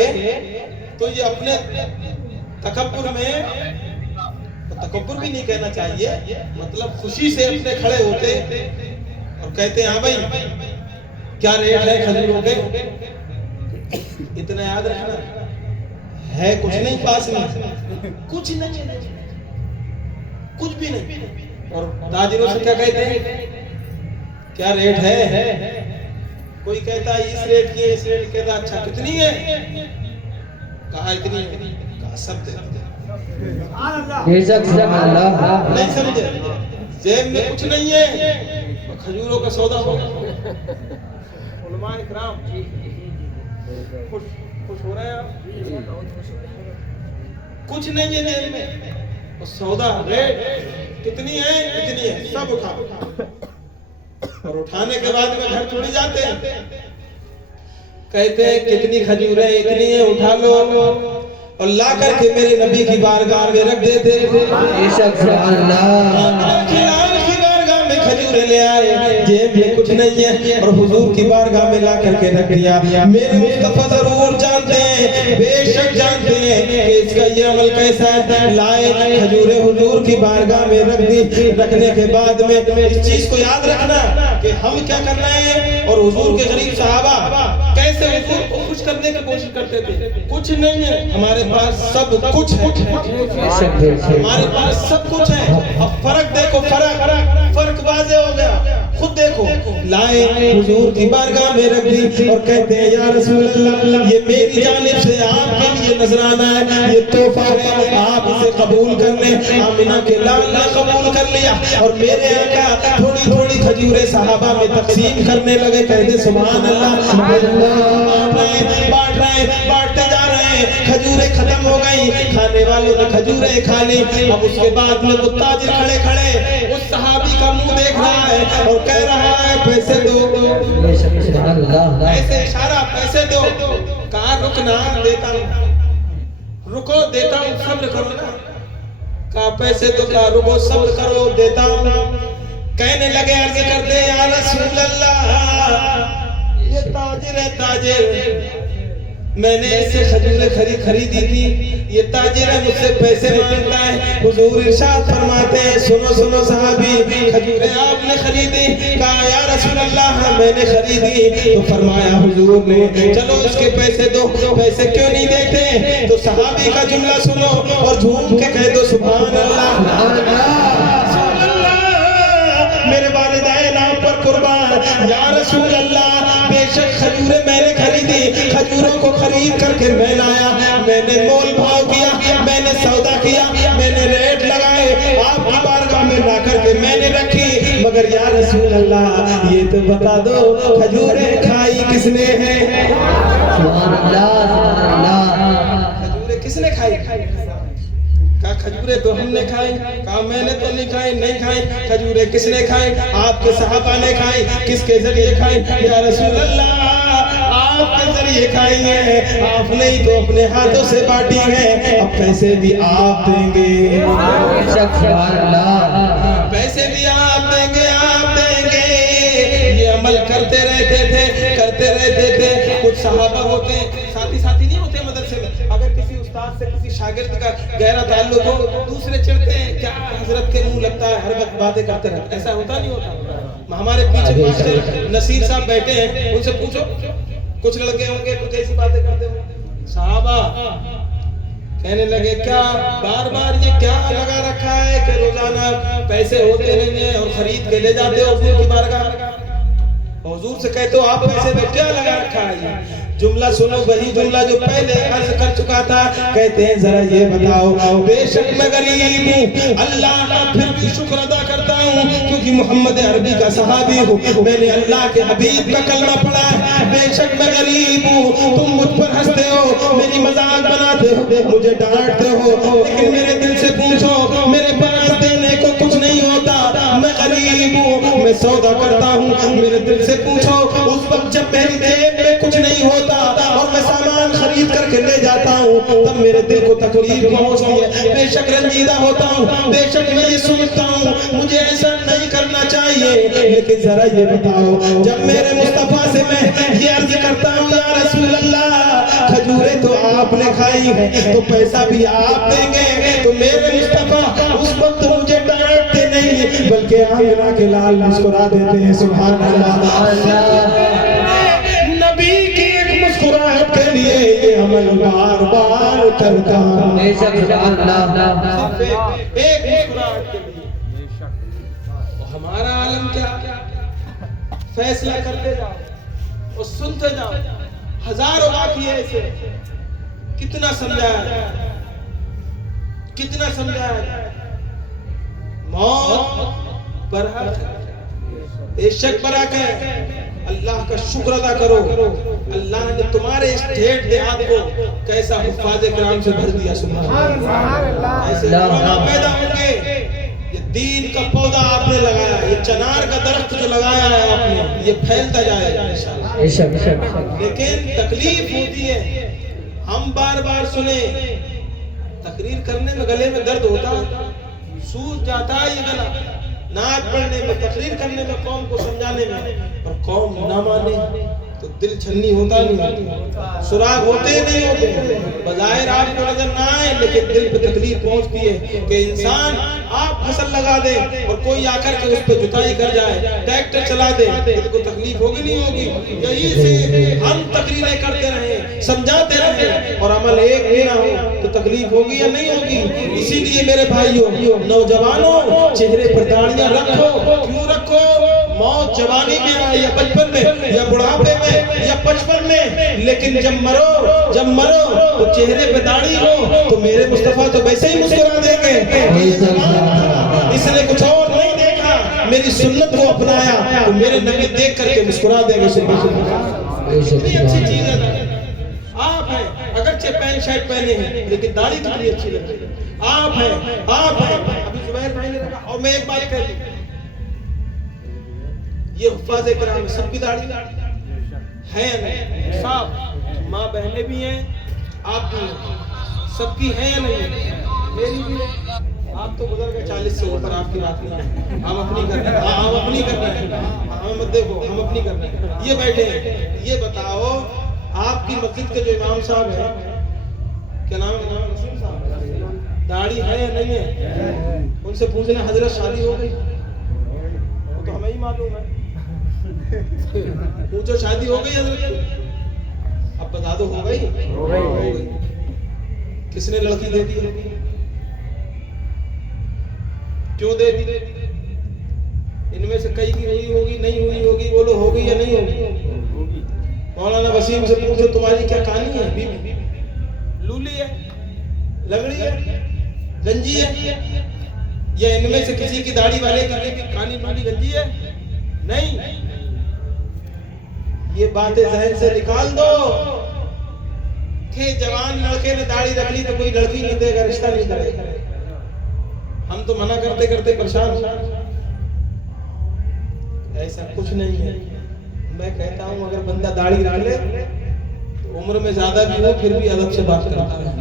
تو یہ اپنے تکبر میں, تکبر بھی نہیں کہنا چاہیے, مطلب خوشی سے اپنے کھڑے ہوتے اور کہتے ہیں ہاں بھائی کیا ریٹ ہے کھجوروں کے. اتنا یاد رکھنا ہے, کچھ نہیں پاس میں, کچھ نہیں, کچھ بھی نہیں. اور تاجروں سے کیا کہتے ہیں, کیا ریٹ ہے. کوئی کہتا ہے اس ریٹ کی, اس ریٹ کہتا اچھا کتنی ہے, کہا اتنی ہے, کہا سب دیتے. نہیں سمجھے, جیب میں کچھ نہیں ہے, کھجوروں کا سودا ہوگا. علماء اکرام خوش ہو رہے ہیں آپ, کچھ نہیں ہے جیب میں, سودا ریٹ کتنی ہے, سب اٹھا, اور اٹھانے کے بعد میں گھر چھوڑی جاتے ہیں. کہتے ہیں کتنی کھجوریں, اتنی ہیں, اٹھا لو, اور لا کر کے میرے نبی کی بارگاہ میں رکھ دیتے. کھجوریں لے آئے, جیب میں کچھ نہیں ہے, اور حضور کی بارگاہ میں لا کر کے رکھ دیا. میرے مصطفیٰ ضرور جانتے ہیں, بے شک جانتے ہیں کہ اس کا یہ عمل کیسا ہے. لائے کھجوریں حضور کی بارگاہ میں رکھ دی. رکھنے کے بعد میں اس چیز کو یاد رکھنا کہ ہم کیا کر رہے ہیں, اور حضور کے غریب صحابہ کیسے حضور کو خوش کرنے کی کوشش کرتے تھے. کچھ نہیں ہے, ہمارے پاس سب کچھ ہے, ہمارے پاس سب کچھ ہے. اب فرق دیکھو, فرق واضح ہو گیا. خود دیکھو, لائے حضور کی بارگاہ میں رکھ دی اور کہتے ہیں یا رسول اللہ یہ میری جانب سے آپ کے لیے نذرانہ ہے, یہ تحفہ ہے, آپ اسے قبول کر لیں. آمنہ کے لال نے قبول کر لیا, اور میرے آقا تھوڑی تھوڑی کھجوریں صحابہ میں تقسیم کرنے لگے. کہتے سبحان اللہ, بانٹتے جا رہے ہیں. کھجوریں ختم ہو گئی, کھانے والوں نے کھجوریں کھا لی. اب اس کے بعد میں وہ تاجر کھڑے اس صحابی کا منہ دیکھ رہا ہے اور کہہ رہا ہے پیسے دو. ایسے اشارہ, پیسے دو. کہا رکنا, دیتا ہوں, رکو دیتا ہوں, صبر کرو نا. کہا پیسے دو, کہا رکو صبر کرو دیتا ہوں. کہنے لگے عرض کرتے یا رسول اللہ یہ تاجر ہے تاجر، میں نے اس سے کھجوریں خریدی تھی، یہ تاجر ہے مجھ سے پیسے مانگتا ہے۔ حضور ارشاد فرماتے ہیں سنو سنو صحابی، کھجوریں آپ نے خریدی؟ کہا یا رسول اللہ میں نے خریدی۔ تو فرمایا حضور نے چلو اس کے پیسے دو، پیسے کیوں نہیں دیتے؟ تو صحابی کا جملہ سنو اور جھوم کے کہہ دو سبحان اللہ، میرے والدین آپ پر قربان، یا رسول اللہ بے شک کھجوریں میں نے خریدی، کھجوروں کو خرید کر کے میں لایا، میں نے مول بھاؤ کیا، میں نے سودا کیا، میں نے ریٹ لگائے، آپ کی بارگاہ میں لا کر کے میں نے رکھی، مگر یا رسول اللہ یہ تو بتا دو کھجوریں کھائی کس نے ہیں؟ سبحان اللہ سبحان اللہ، کھجوریں کس نے کھائی؟ کہا کھجوریں تو ہم نے کھائی، کہا میں نے تو نہیں کھائی، نہیں کھائی، کھجوریں کس نے کھائی؟ آپ کے صحابہ نے کھائی، کس کے ذریعے کھائی؟ یا رسول اللہ آپ کے ذریعے کھائی ہیں، آپ نے ہی تو اپنے ہاتھوں سے بانٹی ہیں، اب پیسے بھی آپ دیں گے، سبحان اللہ، پیسے بھی آپ دیں گے، آپ دیں گے۔ یہ عمل کرتے رہتے تھے۔ کچھ صحابہ ہوتے ہیں ساتھی نہیں ہوتے مدرسے میں، اگر کسی استاد سے کسی شاگرد کا گہرا تعلق ہو دوسرے چڑھتے ہیں کیا حضرت کے منہ لگتا ہے، ہر وقت باتیں کرتے رہتے، ایسا ہوتا نہیں ہوتا؟ ہمارے پیچھے ماسٹر نصیر صاحب بیٹھے ہیں، ان سے پوچھو کچھ لڑکے ہوں گے کچھ ایسی باتیں کرتے ہوں۔ صحابہ کہنے لگے کیا بار بار یہ کیا لگا رکھا ہے کہ روزانہ پیسے ہوتے نہیں ہیں اور خرید کے لے جاتے ہو حضور کی بارگاہ؟ حضور سے کہتے ہو آپ پیسے میں کیا لگا رکھا ہے؟ یہ جملہ سنو، وہی جملہ جو پہلے عرض کر چکا تھا، کہتے ہیں ذرا یہ بتاؤ بے شک میں غریب ہوں، اللہ کا پھر بھی شکر ادا کرتا ہوں کیونکہ محمد عربی کا صحابی ہوں، میں نے اللہ کے حبیب کا کلمہ پڑھا ہے، بے شک میں غریب ہوں، تم مجھ پر ہنستے ہو، میری مذاق بناتے ہو، مجھے ڈانٹتے ہو، لیکن میرے دل سے پوچھو میرے پاس دینے کو کچھ نہیں ہوتا، میں غریب ہوں، میں سودا کرتا ہوں، میرے دل سے پوچھو اس وقت جب میری جیب میں کچھ نہیں ہوتا اور میں سامان خرید کر کے لے جاتا ہوں تب میرے دل کو تکلیف پہنچتی ہے، بے شک رنجیدہ ہوتا ہوں، بے شک میں یہ سمجھتا ہوں مجھے ایسا نہیں کرنا چاہیے، لیکن ذرا یہ بتاؤ جب میرے مصطفیٰ سے میں یہ عرض کرتا ہوں یا رسول اللہ کھجوریں تو آپ نے کھائی ہیں تو پیسہ بھی آپ دیں گے، تو میرے مصطفیٰ اس وقت مجھے ڈانٹتے نہیں بلکہ آمنہ کے لال مسکرا دیتے ہیں، سبحان اللہ، نبی کی ایک مسکراہٹ کے لیے یہ عمل بار بار کرتا ہوں، سبحان اللہ، ایک مسکراہٹ کے لیے۔ اور ہمارا عالم کیا فیصلہ کرتے جاؤ اور سنتے جاؤ، ہزاروں واقعے ایسے، کتنا سمجھایا موت برحق ہے، بے شک برحق ہے، اللہ کا شکر ادا کرو، اللہ نے تمہارے اس ڈھیٹ دیہات کو کیسا حفاظ کرام سے بھر دیا، سبحان اللہ، ایسے علماء پیدا ہوں گے، یہ دین کا پودا آپ نے لگایا، یہ چنار کا درخت جو لگایا ہے آپ نے یہ پھیلتا جائے گا انشاءاللہ، لیکن تکلیف ہوتی ہے، ہم بار بار سنیں، تقریر کرنے میں گلے میں درد ہوتا، سوج جاتا ہے یہ گلا، نعت پڑھنے میں، تقریر کرنے میں، قوم کو سمجھانے میں، اور قوم نہ مانے تو دل چھنی ہوتا نہیں، سراغ ہوتے نہیں ہوتے، بظاہر آپ کو نظر نہ آئے لیکن دل پہ تکلیف پہنچتی ہے کہ انسان آپ فصل لگا دے اور کوئی آ کر کے اس پہ جتائی کر جائے، ٹریکٹر چلا دے، دل کو تکلیف ہوگی نہیں ہوگی؟ یہی سے ہم تقریریں کرتے رہیں، سمجھاتے رہیں اور عمل ایک بھی نہ ہو تو تکلیف ہوگی یا نہیں ہوگی؟ اسی لیے میرے بھائیوں نوجوانوں چہرے پر داڑیاں رکھو، کیوں رکھو؟ موت جوانی میں آئے یا بچپن میں یا بڑھاپے میں یا بچپن میں، لیکن جب مرو تو چہرے پہ داڑھی ہو تو میرے مصطفیٰ تو ویسے ہی مسکرا دیں گے، اس نے کچھ اور نہیں دیکھا، میری سنت کو اپنایا تو میرے نبی دیکھ کر کے مسکرا دیں گے، کتنی اچھی چیز ہے۔ آپ ہیں اگرچہ پینٹ شرٹ پہنے ہیں لیکن داڑھی کتنی اچھی لگتی ہے، آپ ہیں ابھی زبیر بھائی نے رکھا۔ اور میں ایک بات کہہ دوں، یہ حفاظ کرام سب کی داڑھی ہے نہیں صاحب، ماں بہنیں بھی ہیں، آپ بھی ہیں، سب کی ہیں یا نہیں؟ میری بھی ہے، آپ اب تو گزر گئے 40 سے اوپر، آپ کی بات نہیں ہے، ہم اپنی کر رہے ہیں، ہم اپنی کر رہے ہیں، ہمیں مت دیکھو، ہم اپنی کر رہے ہیں۔ یہ بیٹھے ہیں، یہ بتاؤ آپ کی مسجد کے جو امام صاحب ہیں، کیا نام ہے؟ نسیم صاحب، داڑھی ہے یا نہیں ہے؟ ان سے پوچھنا حضرت شادی ہو گئی؟ وہ تو ہمیں ہی معلوم ہے، پوچھو شادی ہو گئی حضرت؟ اب بتا دو ہو گئی؟ ہو گئی۔ کس نے لڑکی دے دی؟ کیوں دے دی؟ ان میں سے کئی کی ہوئی ہوگی، نہیں ہوئی ہوگی، بولو ہو گئی یا نہیں ہوگی؟ مولانا وسیم سے پوچھو تمہاری کیا کہانی ہے؟ بیوی لولی ہے، لگڑی ہے، گنجی ہے؟ یا ان میں سے کسی کی داڑھی والے کی کہانی لولی گنجی ہے؟ نہیں، یہ باتیں ذہن سے نکال دو کہ جوان لڑکے نے داڑھی رکھ لی تو کوئی لڑکی نہیں دے گا، رشتہ نہیں کرے گا۔ ہم تو منع کرتے کرتے پریشان۔ ایسا کچھ نہیں ہے۔ میں کہتا ہوں اگر بندہ داڑھی رکھ لے تو عمر میں زیادہ بھی ہو پھر بھی ادب سے بات کرتا ہے۔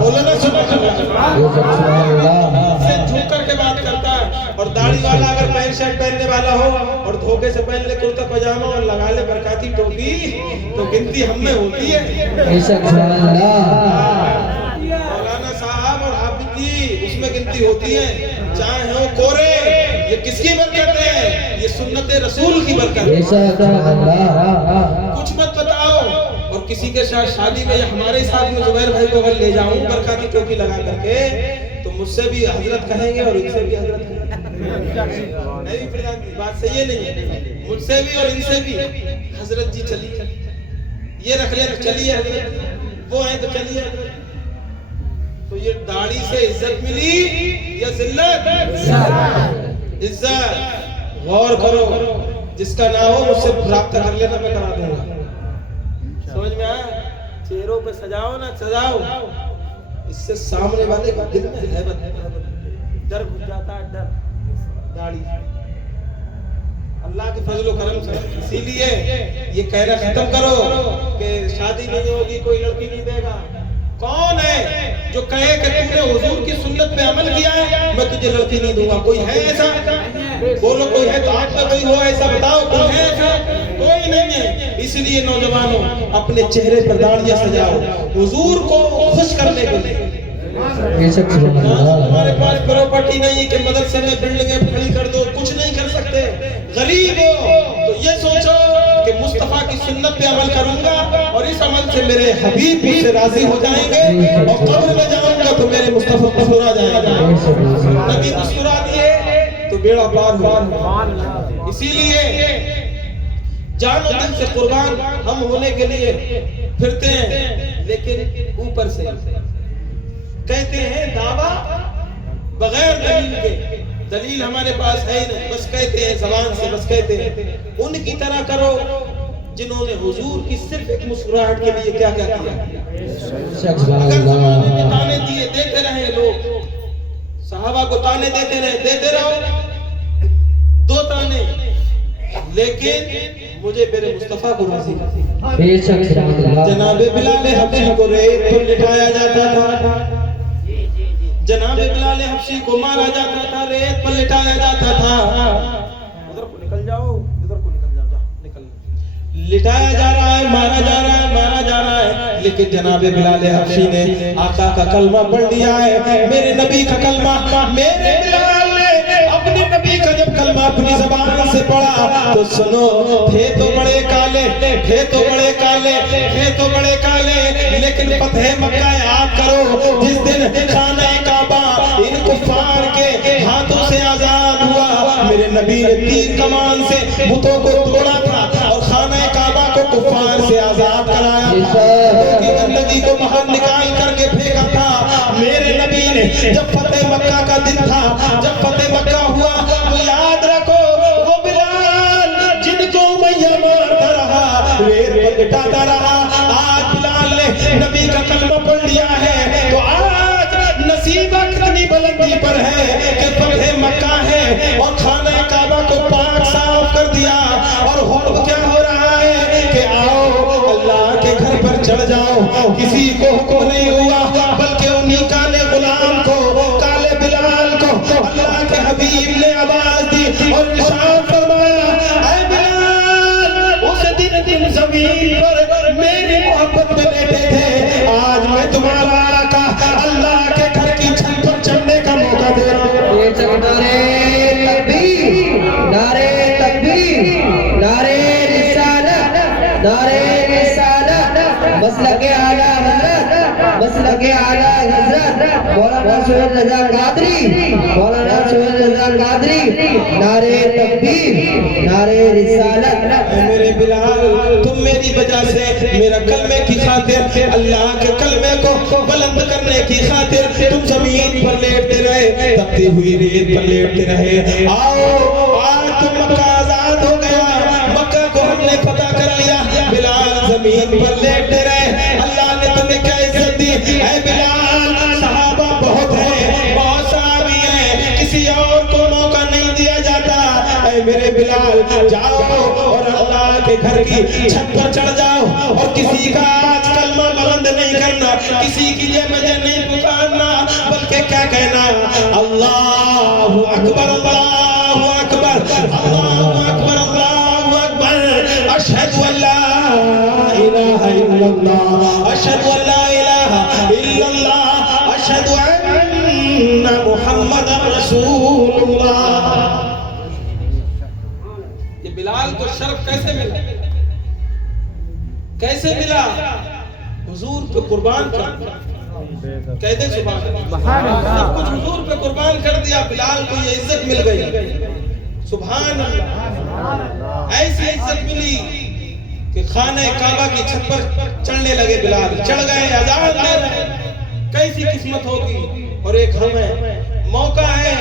بولو نا سبحان اللہ، سے جھک کر کے بات کرتا ہے۔ اور داڑھی والا اگر پینٹ شرٹ پہننے والا ہو اور دھوکے سے پہن لے کرتا پاجامہ اور لگا لے برکاتی ٹوپی تو گنتی ہم میں ہوتی ہے۔ مولانا صاحب اور حافظ جی اس میں گنتی ہوتی ہے، چاہے ہو کورے۔ یہ کس کی برکت ہے؟ یہ سنت رسول کی برکت ہے۔ کچھ مت بتاؤ اور کسی کے ساتھ شادی میں یا ہمارے شادی میں زبیر بھائی کو اگر لے جاؤں برکاتی ٹوپی لگا کر کے تو مجھ سے بھی حضرت کہیں گے اور ان سے بھی حضرت کہیں گے۔ نہیں پردھان جی بات صحیح ہے نہیں؟ مجھ سے بھی اور ان سے بھی حضرت جی چلیے، یہ رکھ لیں تو چلیے حضرت، وہ ہیں تو چلیے حضرت۔ تو یہ داڑھی سے عزت ملی یا ذلت؟ عزت۔ غور کرو، جس کا نہ ہو مجھ سے رابطہ کر لینا، میں کرا دوں گا۔ سمجھ میں آیا؟ چہروں پہ سجاؤ نہ سجاؤ، اس سے سامنے والے کا دل میں ہیبت، ڈر گھس جاتا ہے، ڈر داڑھی۔ اللہ کے فضل و کرم سے اسی لیے یہ کہنا ختم کرو کہ شادی نہیں ہوگی، کوئی لڑکی نہیں دے گا۔ کون ہے جو کہے کہ تم نے حضور کی سنت پہ عمل کیا ہے میں تجھے لڑکی نہیں دوں گا؟ کوئی ہے ایسا؟ بولو کوئی ہے تو آپ میں کوئی ہو ایسا بتاؤ، کوئی ہے ایسا؟ کوئی نہیں ہے۔ اس لیے نوجوانوں اپنے چہرے پر داڑیاں سجاؤ حضور کو خوش کرنے کے لیے۔ ہمارے پاس پراپرٹی نہیں کہ مدرسے میں بلڈنگیں کھڑی کر دو، کچھ نہیں کر سکتے۔ غریب ہو تو یہ سوچو کہ مصطفیٰ کی سنت پہ عمل کروں گا اور اس عمل سے میرے حبیب مجھ سے راضی ہو جائیں گے، اور قبر میں جاؤں گا تو میرے مصطفیٰ مسکرا جائے گا۔ نبی مسکرا دیے تو بیڑا پار ہوا۔ اسی لیے جان و دل سے قربان ہم ہونے کے لیے پھرتے ہیں، لیکن اوپر سے کہتے ہیں دعویٰ بغیر دلیل کے، دلیل ہمارے پاس ہے نہیں، بس کہتے ہیں زبان سے، بس کہتے ہیں۔ ان کی طرح کرو جنہوں نے حضور کی صرف ایک مسکراہٹ کے لیے کیا کیا کیا۔ اگر زمانے میں تانے دیے دیتے رہے لوگ، صحابہ کو تانے دیتے رہے، دیتے رہو، دو تانے، لیکن مجھے میرے مصطفیٰ کو راضی کرتے۔ جناب بلال حبشی کو ریت پر لٹایا جاتا تھا، جناب بلال حبشی کو مارا جاتا تھا، ریت پر لٹایا جاتا تھا۔ ادھر کو نکل جاؤ، ادھر کو نکل جاؤ، جا نکل۔ لٹایا جا رہا ہے، مارا جا رہا ہے، مارا جا رہا ہے، لیکن جناب بلال حبشی نے آقا کا کلمہ پڑھ لیا ہے، میرے نبی کا کلمہ۔ میرے بلال نے اپنے نبی کا جب کلمہ اپنی زبان سے پڑھا تو سنو، تھے تو بڑے کالے، تھے تو بڑے کالے، تھے تو بڑے کالے، لیکن فتح مکہ یاد کرو جس دن خانہ کعبہ ان کفار کے ہاتھوں سے آزاد ہوا، میرے نبی نے تیر کمان سے بتوں کو توڑا تھا اور خانہ کعبہ کو کفار سے آزاد کرایا تھا، بتوں کی گندگی کو باہر نکال کر کے پھینکا تھا۔ میرے نبی نے جب فتح مکہ کا دن تھا، جب فتح مکہ ہوا تو یاد رکھو وہ بلال جن کو میاں مارتا رہا، ریت پر لٹاتا رہا، آج بلال نے نبی کا کلمہ پڑھ لیا ہے تو آج نصیبہ کتنی بلندی پر ہے کہ فتح مکہ ہے اور خانہ کعبہ کو پاک صاف کر دیا، اور حکم کیا ہو رہا ہے کہ آؤ اللہ کے گھر پر چڑھ جاؤ۔ کسی کو حکم نہیں ہوا بلکہ انہی کالے غلام کو اور ارشاد فرمایا اے بلال اس دن تم زمین پر میری محبت میں لیٹے تھے، آج میں تمہارا آقا اللہ کے گھر کی چھت پر چڑھنے کا موقع دے رہا ہوں۔ بے شک نعرہ تکبیر، نعرہ تکبیر، نعرہ رسالت، نعرہ رسالت، مسلک اعلیٰ حضرت، مسلک اعلیٰ حضرت مولانا سہیل رضا قادری، مولانا سہیل رضا قادری، نعرہ تکبیر، نعرہ رسالت۔ اے میرے بلال تم میری وجہ سے میرا کلمے کی خاطر، اللہ کے کلمے کو بلند کرنے کی خاطر تم زمین پر لیٹتے رہے، تپتی ہوئی ریت پر لیٹتے رہے۔ آؤ آج تو مکہ آزاد ہو گیا، مکہ کو ہم نے فتح کر لیا، بلال زمین پر لیٹتے رہے۔ اللہ نے تمہیں کیا عزت دی؟ اے بلال صحابہ بہت ہیں، بہت صحابی ہیں، کسی اور کو موقع نہیں دیا جاتا۔ اے میرے بلال جاؤ اور اللہ کے گھر کی چھت پر چڑھ جاؤ، اور کسی کا آج کلمہ بلند نہیں کرنا، کسی کی جے مجھے نہیں پکارنا، بلکہ کیا کہنا؟ اللہ اکبر، اللہ اکبر، اللہ اکبر، اللہ اکبر، اشہد ان لا الہ الا اللہ، اشہد ان لا الہ الا اللہ، اشہد ان محمد رسول اللہ۔ یہ بلال کو شرف کیسے ملا؟ کیسے ملا؟ حضور پہ قربان کر، کہہ دے سبحان اللہ، سب کچھ حضور پہ قربان کر دیا، بلال کو یہ عزت مل گئی، سبحان اللہ۔ ایسی عزت ملی کہ خانہ کعبہ کی چھت پر چڑھنے لگے بلال، چڑھ گئے، آزاد دے رہے۔ کیسی قسمت ہوگی؟ اور ایک ہمیں موقع ہے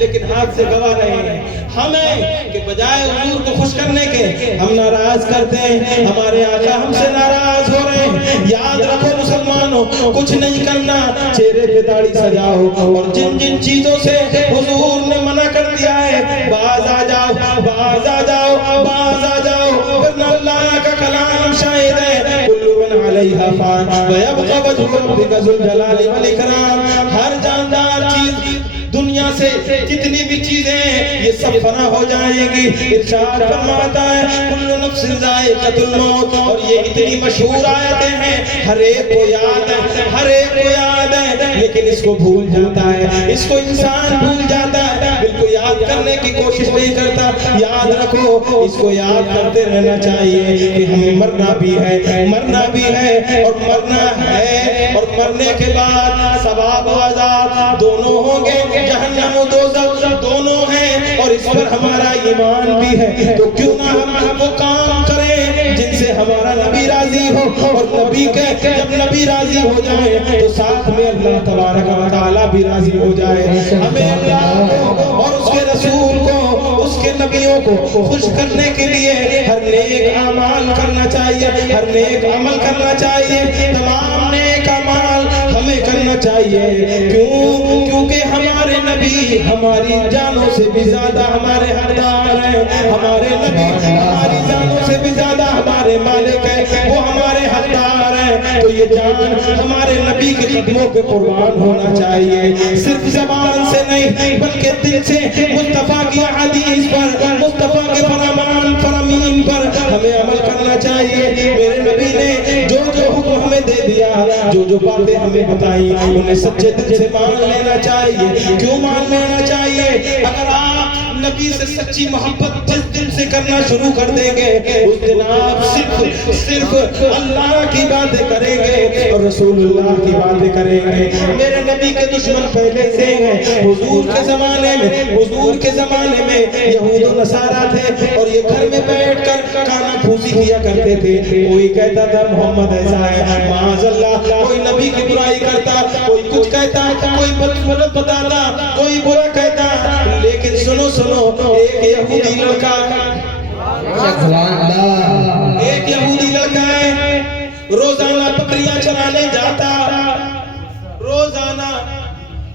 لیکن ہاتھ سے گوا رہے ہیں، ہمیں کہ بجائے حضور کو خوش کرنے کے ہم ناراض کرتے ہیں، ہمارے آقا ہم سے ناراض ہو رہے ہیں۔ یاد رکھو مسلمانوں، کچھ نہیں کرنا، چہرے پہ داڑھی سجاؤ، اور جن جن چیزوں سے حضور نے منع کر دیا ہے باز آ جاؤ، باز آ جاؤ، باز آ جاؤ، ورنہ اللہ کا کلام شاہد ہے کل من علیہا فان ویبقى وجہ ربک ذو الجلال والاکرام۔ ہر جاندار چیز دنیا سے جتنی بھی چیزیں ہیں یہ سب فنا ہو جائیں گی، ارشاد فرماتا ہے کل نفس ذائقۃ الموت، اور یہ اتنی مشہور آیتیں ہیں، ہر ایک کو یاد ہے، ہر ایک کو یاد ہے، لیکن اس کو بھول جاتا ہے، اس کو انسان بھول جاتا ہے، بالکل یاد کرنے کی کوشش نہیں کرتا۔ یاد رکھو، اس کو یاد کرتے رہنا چاہیے کہ ہمیں مرنا بھی ہے، مرنا بھی ہے، اور مرنا ہے، اور مرنے کے بعد ثواب و عذاب دونوں ہوں گے، جہنم و دوزخ دونوں ہیں، اور اس پر ہمارا ایمان بھی ہے۔ تو کیوں نہ ہم وہ کام کریں جن سے ہمارا نبی راضی ہو، اور نبی کے جب نبی راضی ہو جائے تو ساتھ میں اللہ تبارک و تعالی بھی راضی ہو جائے۔ ہمیں اللہ کو اور اس کے رسول کو، اس کے نبیوں کو خوش کرنے کے لیے ہر نیک اعمال کرنا چاہیے، ہر نیک عمل کرنا چاہیے، تمام نیک اعمال ہمیں کرنا چاہیے۔ کیوں؟ کیونکہ ہمارے نبی ہماری جانوں سے بھی زیادہ ہمارے حقدار ہیں، ہمارے نبی ہماری جانوں سے بھی زیادہ ہمارے مالک ہیں، وہ ہمارے حقدار ہیں۔ تو یہ جان ہمارے نبی کے قدموں پہ قربان ہونا چاہیے، صرف زبان سے نہیں بلکہ دل سے مصطفیٰ کی حدیث پر، مصطفیٰ کے فرمان فرامین پر ہمیں عمل کرنا چاہیے۔ میرے نبی نے جو جو حکم ہمیں دے دیا، جو جو باتیں ہمیں بتائی، انہیں سچے دل سے مان لینا چاہیے۔ کیوں مان لینا چاہیے؟ اگر آپ نبی سے سچی محبت جس دل سے کرنا شروع کر دیں گے، اس دن آپ صرف اللہ کی باتیں کریں گے اور رسول اللہ کی باتیں کریں گے۔ میرے نبی کے دشمن پہلے سے ہیں، حضور کے زمانے میں، حضور کے زمانے میں یہود و نصارہ تھے، اور یہ گھر میں بیٹھ کر کانا پھوسی کیا کرتے تھے۔ کوئی کہتا تھا محمد ایسا ہے، معاذ اللہ، کوئی نبی کی برائی کرتا، کوئی کچھ کہتا، کوئی بد بتاتا، کوئی برا کہتا۔ لیکن سنو ایک یہودی لڑکا، ایک یہودی لڑکا ہے، روزانہ بکریاں چرانے جاتا، روزانہ،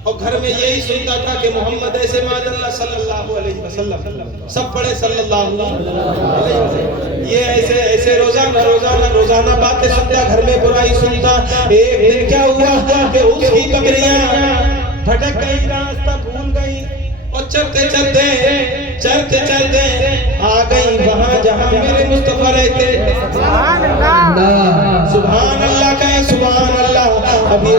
اور گھر میں یہی سنتا تھا کہ محمد ایسے ماذ اللہ صلی اللہ علیہ وسلم، سب پڑھے صلی اللہ علیہ وسلم، یہ ایسے روزانہ باتیں سنتا، گھر میں برائی سنتا۔ ایک دن کیا ہوا کہ اس کی بکریاں بھٹک گئی، راستہ بھول گئی، اور چلتے چلتے چلتے آ گئی وہاں جہاں میرے مصطفیٰ رہتے. سبحان اللہ کہے سبحان اللہ. اب یہ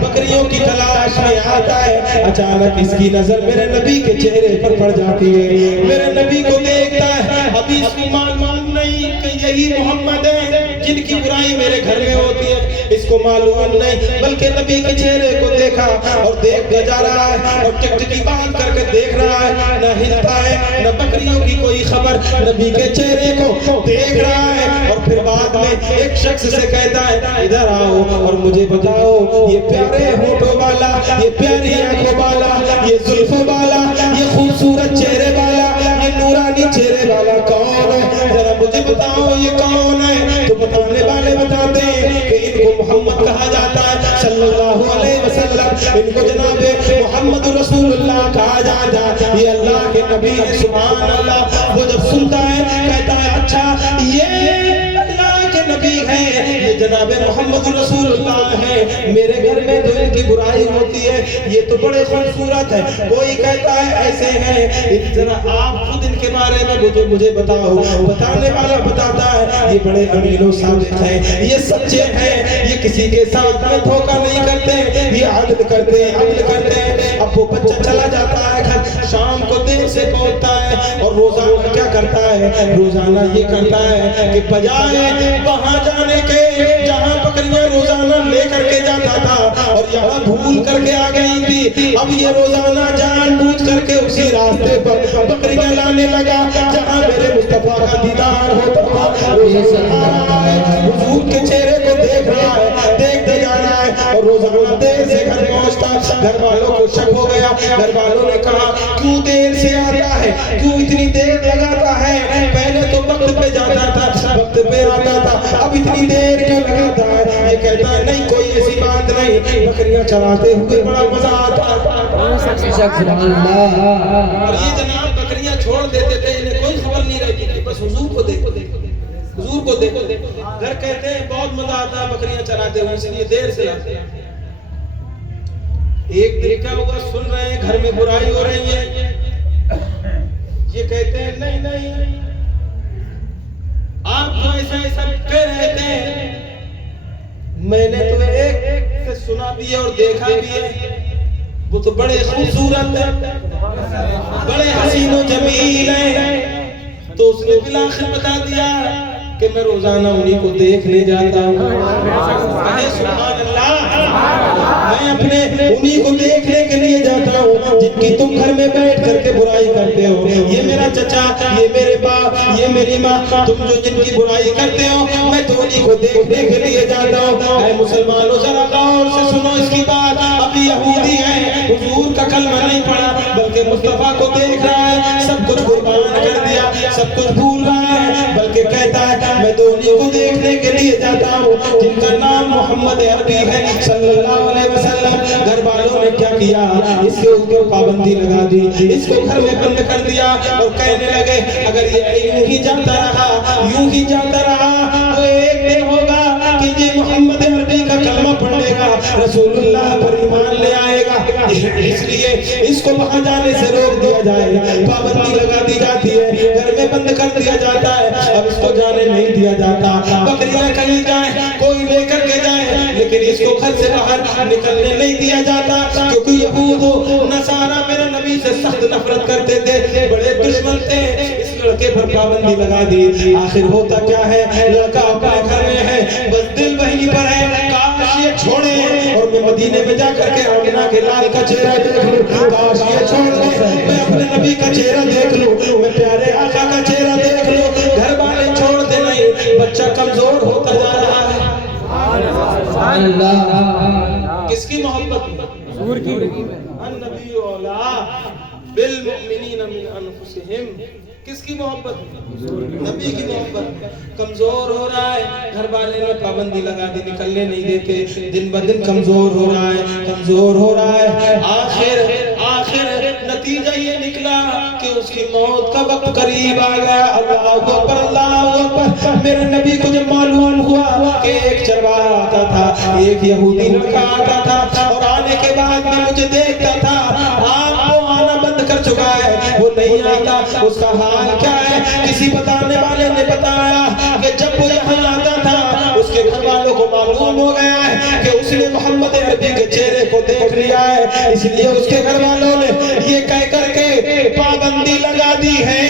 بکریوں کی تلاش میں آتا ہے. اچانک اس کی نظر میرے نبی کے چہرے پر پڑ جاتی ہے. میرے نبی کو دیکھتا ہے. ابھی اس کو معلوم نہیں کہ یہی محمد ہے جن کی برائی میرے گھر میں ہوتی ہے. اس کو معلوم نہیں بلکہ نبی کے چہرے کو دیکھا اور دیکھتا جا رہا ہے اور ٹکٹکی بات کر کے دیکھ رہا ہے. نہ ہلتا ہے نہ بکریوں کی کوئی خبر. نبی کے چہرے کو دیکھ رہا ہے اور پھر بعد میں ایک شخص سے کہتا ہے ادھر آؤ اور مجھے بتاؤ یہ پیارے ہونٹوں والا, یہ پیاری آنکھوں والا, یہ زلفوں والا, یہ خوبصورت چہرے والا, یہ نورانی چہرے والا کون ہے؟ ذرا مجھے بتاؤ یہ کون ہے؟ تو بتانے والے بتاتے ہیں کہ ان کو محمد کہا جاتا ہے صلی اللہ علیہ وسلم. ان کو جناب محمد رسول اللہ کہا جاتا ہے. یہ اللہ کے نبی ہے. سبحان اللہ. وہ جب سنتا ہے کہتا ہے اچھا یہ اللہ کے نبی ہے, یہ جناب محمد رسول اللہ ہے. میرے گھر میں تو ان کی برائی ہوتی ہے, یہ تو بڑے خوبصورت ہے. کوئی کہتا ہے ایسے ہیں. ذرا آپ خود ان کے بارے میں مجھے بتاؤ. بتانے والا بتاتا ہے یہ بڑے امین و صادق ہیں, یہ سچے ہیں, یہ کسی کے ساتھ میں دھوکہ نہیں کرتے, یہ عدل کرتے ہیں, عدل کرتے ہیں. اب وہ بچہ چلا جاتا ہے گھر, شام کو دیر سے پہنچتا ہے اور روزانہ کیا کرتا ہے؟ روزانہ یہ کرتا ہے کہ بجائے وہاں جانے کے جہاں بکریاں روزانہ لے کر کے جاتا تھا اور یہاں بھول کر کے آ گئی تھی, اب یہ روزانہ جان بوجھ کر کے اسی راستے پر بکریاں لانے لگا جہاں میرے مصطفیٰ کا دیدار ہوتا تھا. حضور کے چہرے کو دیکھ رہا ہے, دیکھتے جا رہا ہے اور روزانہ دیر سے گھر پہنچتا. گھر والوں کو شک ہو گیا. گھر والوں نے کہا کیوں دیر سے آتا ہے, کیوں اتنی دیر لگاتا ہے؟ پہلے تو وقت پہ جاتا تھا, وقت پہ آتا تھا, اب اتنی دیر کیوں لگاتا ہے؟ یہ کہتا ہے نہیں کوئی ایسی بات نہیں, بکریاں چراتے ہوئے بڑا مزہ آتا. اور یہ جناب بکریاں چھوڑ دیتے تھے, انہیں کوئی خبر نہیں رہتی تھی, بس حضور کو دیکھو, حضور کو دیکھو. گھر کہتے ہیں بہت مزہ آتا ہے بکریاں چراتے ہوئے, اس لیے دیر سے آتے ہیں. ایک دن کیا ہوا, سن رہے ہیں گھر میں برائی ہو رہی ہے. یہ کہتے ہیں نہیں نہیں آپ تو ایسا ایسا کہہ رہے تھے, میں نے تو ایک سے سنا بھی ہے اور دیکھا بھی ہے, وہ تو بڑے خوبصورت ہیں, بڑے حسین و جمیل ہیں. تو اس نے بالآخر بتا دیا کہ میں روزانہ انہی کو دیکھنے جاتا ہوں. کہے سبحان اللہ, میں اپنے انہی کو دیکھنے کے لیے جاتا ہوں جن کی تم گھر میں بیٹھ کر کے برائی کرتے ہو. یہ میرا چچا, یہ میرے باپ, یہ میری ماں, تم جو جن کی برائی کرتے ہو میں تو انہی کو دیکھنے کے لیے جاتا ہوں. اے مسلمانوں ذرا غور سے سنو اس کی بات. ابھی یہودی ہے, حضور کا کلمہ نہیں پڑھا بلکہ مصطفیٰ کو دیکھ رہا ہے, سب کچھ قربان کر دیا, سب کچھ بھول رہا ہے, بلکہ کہتا ہے میں تو انہی کو دیکھنے کے لیے جاتا ہوں جن کا نام محمد عربی ہے صلی اللہ علیہ وسلم. گھر والوں نے کیا کیا, اس کے اوپر پابندی لگا دی, اس کو گھر میں بند کر دیا اور کہنے لگے اگر یہ یوں ہی جاتا رہا, یوں ہی جاتا رہا تو ایک دن ہوگا کہ یہ محمد عربی کا کلمہ پڑھ لے گا, رسول اللہ پر ایمان لے آئے گا. اس لیے اس کو وہاں جانے سے روک دیا جائے, پابندی لگا دی جاتی ہے, گھر میں بند کر دیا جاتا ہے, اب اس کو جانے نہیں دیا جاتا. بکریاں کہیں جائیں, کوئی لے کر کے جائے, لیکن اس کو گھر سے باہر نکلنے نہیں دیا جاتا, کیونکہ یہود و نصارہ میرے نبی سے سخت نفرت کرتے تھے, بڑے دشمن تھے. اس لڑکے پر پابندی لگا دی. آخر ہوتا کیا ہے, لڑکا اپنے گھر میں ہے, بس دل وہیں پر ہے, کاش یہ چھوڑے اور میں مدینے میں جا کر کے آمنہ کے لال کا چہرہ دیکھ لوں, کاش یہ چھوڑ دے میں اپنے نبی کا چہرہ دیکھ لوں, میں پیارے آقا کا چہرہ دیکھ لوں. گھر والے چھوڑ دے نہیں, بچہ کمزور ہوتا جا رہا ہے. کس کی محبت؟ حضور کی. النبی اولا بالمؤمنین من انفسہم. کس کی محبت؟ نبی کی محبت. کمزور ہو رہا ہے, گھر والے نے پابندی لگا دی, نکلنے نہیں دیتے, دن بدن کمزور ہو رہا ہے, کمزور ہو رہا ہے. آخر نتیجہ یہ نکلا کہ اس کی موت کا وقت قریب آ گیا. اللہ اکبر, اللہ اکبر. میرے نبی کو جب معلوم ہوا کہ ایک چرواہا آتا تھا, ایک یہودی لڑکا آتا تھا اور آنے کے بعد میں مجھے دیکھتا تھا, آپ کو آنا بند کر چکا ہے, وہ نہیں آتا اس کا حال کیا ہے؟ کسی بتانے والے نے بتایا کہ جب وہ یہاں آتا تھا اس کے گھر والوں کو معلوم ہو گیا ہے کہ اس نے محمد عربی کے چہرے کو دیکھ لیا ہے، اس لیے اس کے گھر والوں نے یہ کہہ کر کے پابندی لگا دی ہے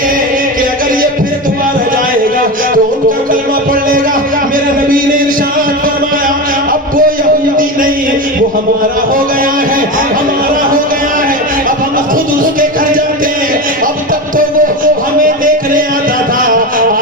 کہ اگر یہ پھر دوبارہ جائے گا تو ان کا کلمہ پڑھ لے گا۔ میرے نبی نے ارشاد فرمایا اب وہ یہودی نہیں، وہ ہمارا ہو گیا ہے، ہمارا ہو گیا ہے، اب ہم خود اس کے گھر جاتے ہیں۔ اب تک تو وہ ہمیں دیکھنے آتا تھا،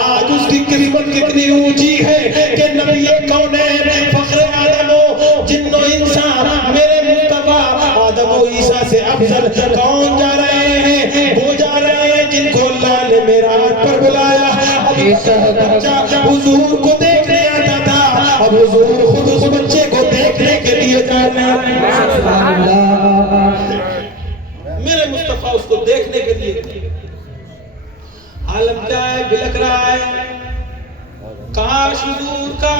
آج اس کی قسمت کتنی اونچی ہے کہ نبی کونین فخر آدم و جن و انسان میرے مصطفیٰ آدم و عیسیٰ سے افضل کون جا رہے ہیں؟ وہ جا رہے ہیں جن کو اللہ نے معراج پر بلایا۔ اب بچہ حضور کو دیکھنے آتا تھا، اب حضور خود اس بچے کو دیکھنے کے لیے جا رہے ہیں۔ میرے مصطفیٰ اس کو دیکھنے کے لیے، عالم کیا ہے؟ بلک رہا ہے، کاش حضور کا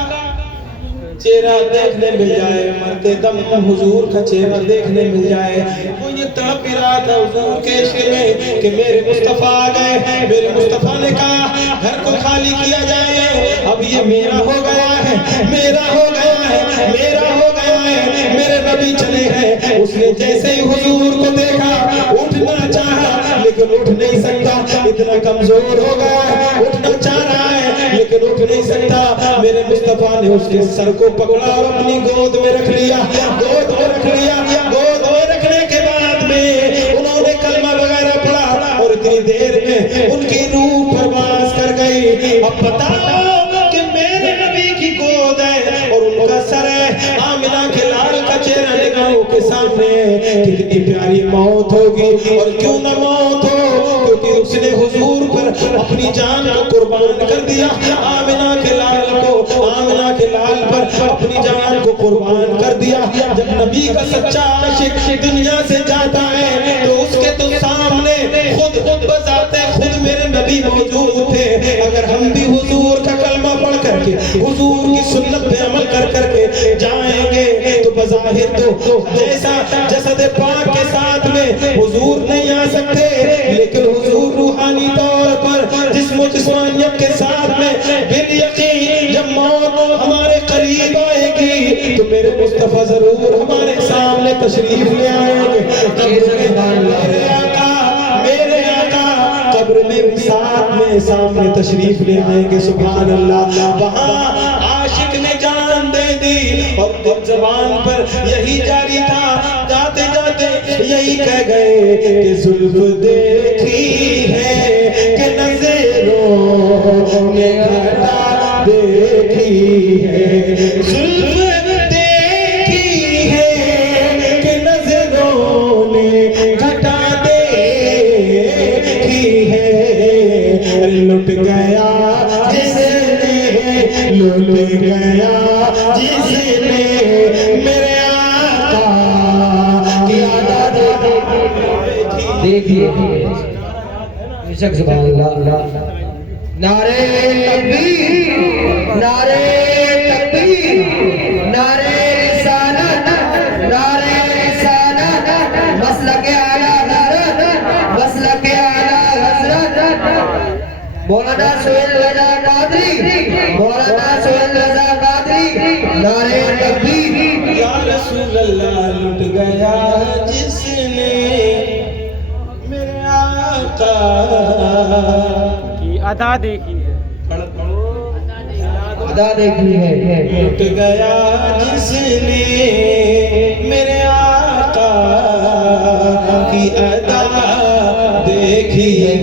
چہرہ دیکھنے مل جائے، مرتے دم حضور کا چہرہ دیکھنے مل جائے۔ وہ یہ تڑپ رہا تھا حضور کے عشق میں کہ میرے مصطفیٰ آ گئے۔ میرے مصطفیٰ نے کہا گھر کو خالی کیا جائے، اب یہ میرا ہو گیا ہے، میرا ہو گیا ہے، میرا ہو گیا ہے۔ میرے نبی چلے ہیں، اس نے جیسے ہی حضور کو دیکھا اٹھنا چاہا لیکن اٹھ نہیں سکتا، اتنا کمزور ہو گیا ہے، اٹھنا چاہ رہا ہے لیکن اٹھ نہیں سکتا۔ میرے مصطفیٰ نے اس کے سر کو پکڑا اور اپنی گود میں رکھ لیا، گود میں رکھ لیا۔ گود میں رکھنے کے بعد میں انہوں نے کلمہ وغیرہ پڑھا اور اتنی دیر میں ان کی روح پرواز کر گئی۔ اب بتاؤ کہ میرے نبی کی گود ہے اور ان کا سر ہے، آمنہ کے لال کا چہرہ نگاہوں کے سامنے ہے، کتنی پیاری موت ہوگی۔ اور کیوں نہ موت ہو، کیونکہ اس نے حضور پر اپنی جان کو قربان کر دیا۔ آمنہ کے لال کو، آمنہ کے لال پر اپنی جان کو قربان کر دیا۔ جب نبی کا سچا عاشق دنیا سے جاتا ہے تو اس کے تو سامنے خود بذات خود میرے نبی موجود تھے۔ اگر ہم بھی حضور کا کلمہ پڑھ کر کے حضور کی سنت پہ عمل کر کے جائیں گے تو بظاہر تو جیسا جسد پاک کے ساتھ میں حضور نہیں آ سکتے، لیکن حضور روحانی طور پر جسم و جسمانیت کے ساتھ میں بالیقین جب موت ہمارے قریب آئے گی تو میرے مصطفیٰ ضرور ہمارے سامنے تشریف لے آئیں گے۔ میرے آقا قبر میں بھی ساتھ میں سامنے تشریف لے آئیں گے۔ سبحان اللہ۔ وہاں عاشق نے جان دے دی اور زبان پر یہی جاری تھا، جاتے جاتے یہی کہہ گئے کہ زلف دیکھی ہے کہ نظروں نے گھٹا دیکھی ہے، زلف دیکھی ہے کہ نظروں نے گھٹا دیکھی ہے، لٹ گیا جس نے، لٹ گیا جس نے میرے آقا کی عادت دیکھی۔ سبحان اللہ۔ نعرے تکبیر، نعرے تکبیر، نعرے رسالت، نعرے رسالت، مسلک اعلیٰ حضرت، مسلک اعلیٰ حضرت مولانا سہیل رضا قادری، مولانا سہیل رضا قادری۔ نعرے تکبیر۔ یا رسول اللہ لٹ گیا جس نے میرے آقا کی ادا دیکھی ہے، ادا دیکھی ہے، لٹ گیا جس نے میرے آقا کی ادا دیکھی ہے۔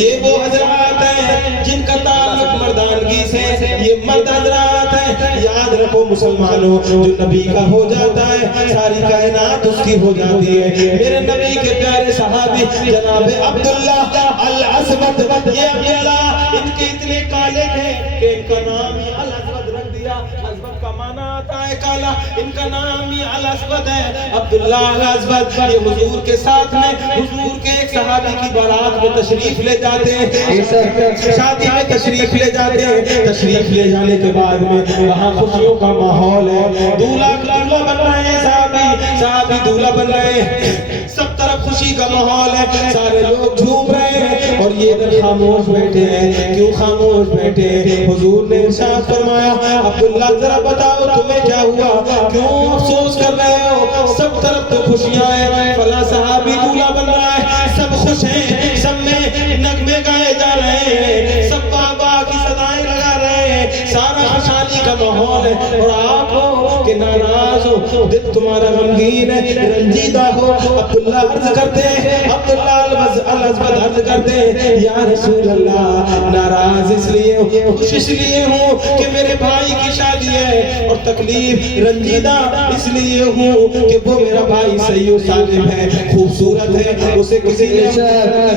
یہ وہ حضرات ہیں جن کا تعلق مردانگی سے، یہ مرد حضرات ہیں، یاد رکھو مسلمانوں، جو نبی کا ہو جاتا ہے ساری کائنات اس کی ہو جاتی ہے۔ میرے نبی کے پیارے صحابی جناب عبداللہ الاسود، یہ عبداللہ ان کے اتنے کالے تھے کہ ان کا نام ہی الاسود رکھ دیا۔ اسود کا معنی آتا ہے کالا، ان کا نام ہی الاسود ہے، عبداللہ الاسود۔ یہ حضور کے ساتھ میں حضور کے ایک صحابی کی بارات میں تشریف لے جاتے ہیں، شادی میں تشریف لے جاتے ہیں۔ تشریف لے جانے کے بعد میں وہاں خوشیوں کا ماحول ہے، دولہا بن رہے ہیں، صحابی دولہا بن رہے ہیں، سب طرف خوشی کا ماحول ہے, سارے لوگ جھوم رہے ہیں اور یہ ادھر خاموش بیٹھے ہیں. کیوں خاموش بیٹھے ہیں؟ حضور نے ارشاد فرمایا عبداللہ ذرا بتاؤ تمہیں کیا ہوا, کیوں افسوس کر رہے ہو؟ سب طرف تو خوشیاں ہیں, فلاں صحابی دولہا بن رہا ہے, سب خوش ہیں, سب میں نغمے گائے جا رہے ہیں, سب بابا کی صدائیں لگا رہے ہیں, سارا خوشحالی کا ماحول ہے, اور آپ ہو کہ ناراض ہو, دل تمہارا غمگین ہے, رنجیدہ ہو. عبداللہ عرض کرتے ہیں, عبداللہ الازبد عرض کرتے ہیں یا رسول اللہ ناراض اس لیے ہوں, خوش اس لیے ہوں کہ میرے بھائی کی شادی ہے, اور تکلیف رنجیدہ اس لیے ہوں کہ وہ میرا بھائی صحیح و سالم ہے, خوبصورت ہے, اسے کسی نے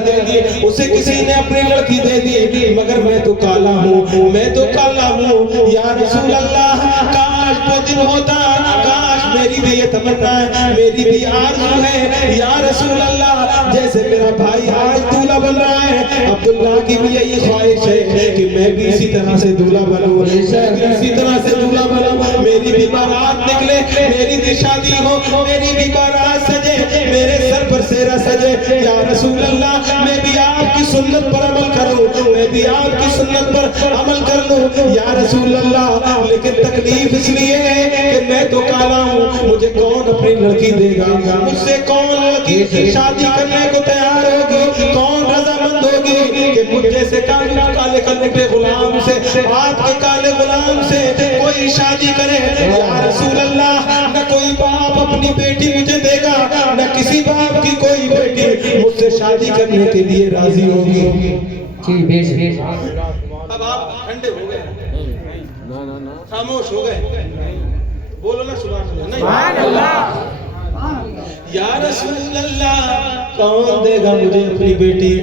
دے دی, اسے کسی نے اپنی لڑکی دے دی, مگر میں تو کالا ہوں, میں تو کالا ہوں. یا رسول اللہ کاش وہ دن ہوتا, کاش میری بھی یہ تمنا ہے, میری بھی آرزو ہے یا رسول اللہ, جیسے میرا بھائی آج دولہا بن رہا ہے, عبداللہ کی بھی یہی خواہش ہے کہ میں بھی اسی طرح سے دولہا بنوں, میں بھی اسی طرح سے دولہا بنوں, میری بھی بارات نکلے, میری بھی شادی ہو, میری بھی بارات سجے, میرے سر پر سیرا سجے. یا رسول اللہ میں بھی آپ کی سنت پر عمل کروں, میں بھی آپ کی سنت پر عمل کر لوں یا رسول اللہ, لیکن تکلیف اس لیے ہے کہ میں تو کالا ہوں, مجھے کون اپنی لڑکی دے گا, مجھ سے کون لڑکی شادی کرنے کو تیار ہوگی, کون رضامند ہوگی کہ مجھ جیسے کالے کے غلام سے, آپ کے کالے غلام سے کوئی شادی کرے. یا رسول اللہ نہ کوئی باپ اپنی بیٹی مجھے دے گا, نہ کسی باپ کی کوئی بیٹی مجھ سے شادی کرنے کے لیے راضی ہوگی. اب آپ ٹھنڈے ہو گئے, خاموش ہو گئے, بولو نا سبحان اللہ. یا رسول اللہ کون دے گا مجھے اپنی بیٹی؟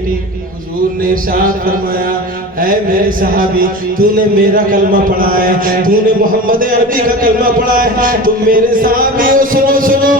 حضور نے ارشاد فرمایا اے میرے صحابی تو نے میرا کلمہ پڑھا ہے, تو نے محمد عربی کا کلمہ پڑھا ہے, تم میرے صحابی ہو, سنو سنو,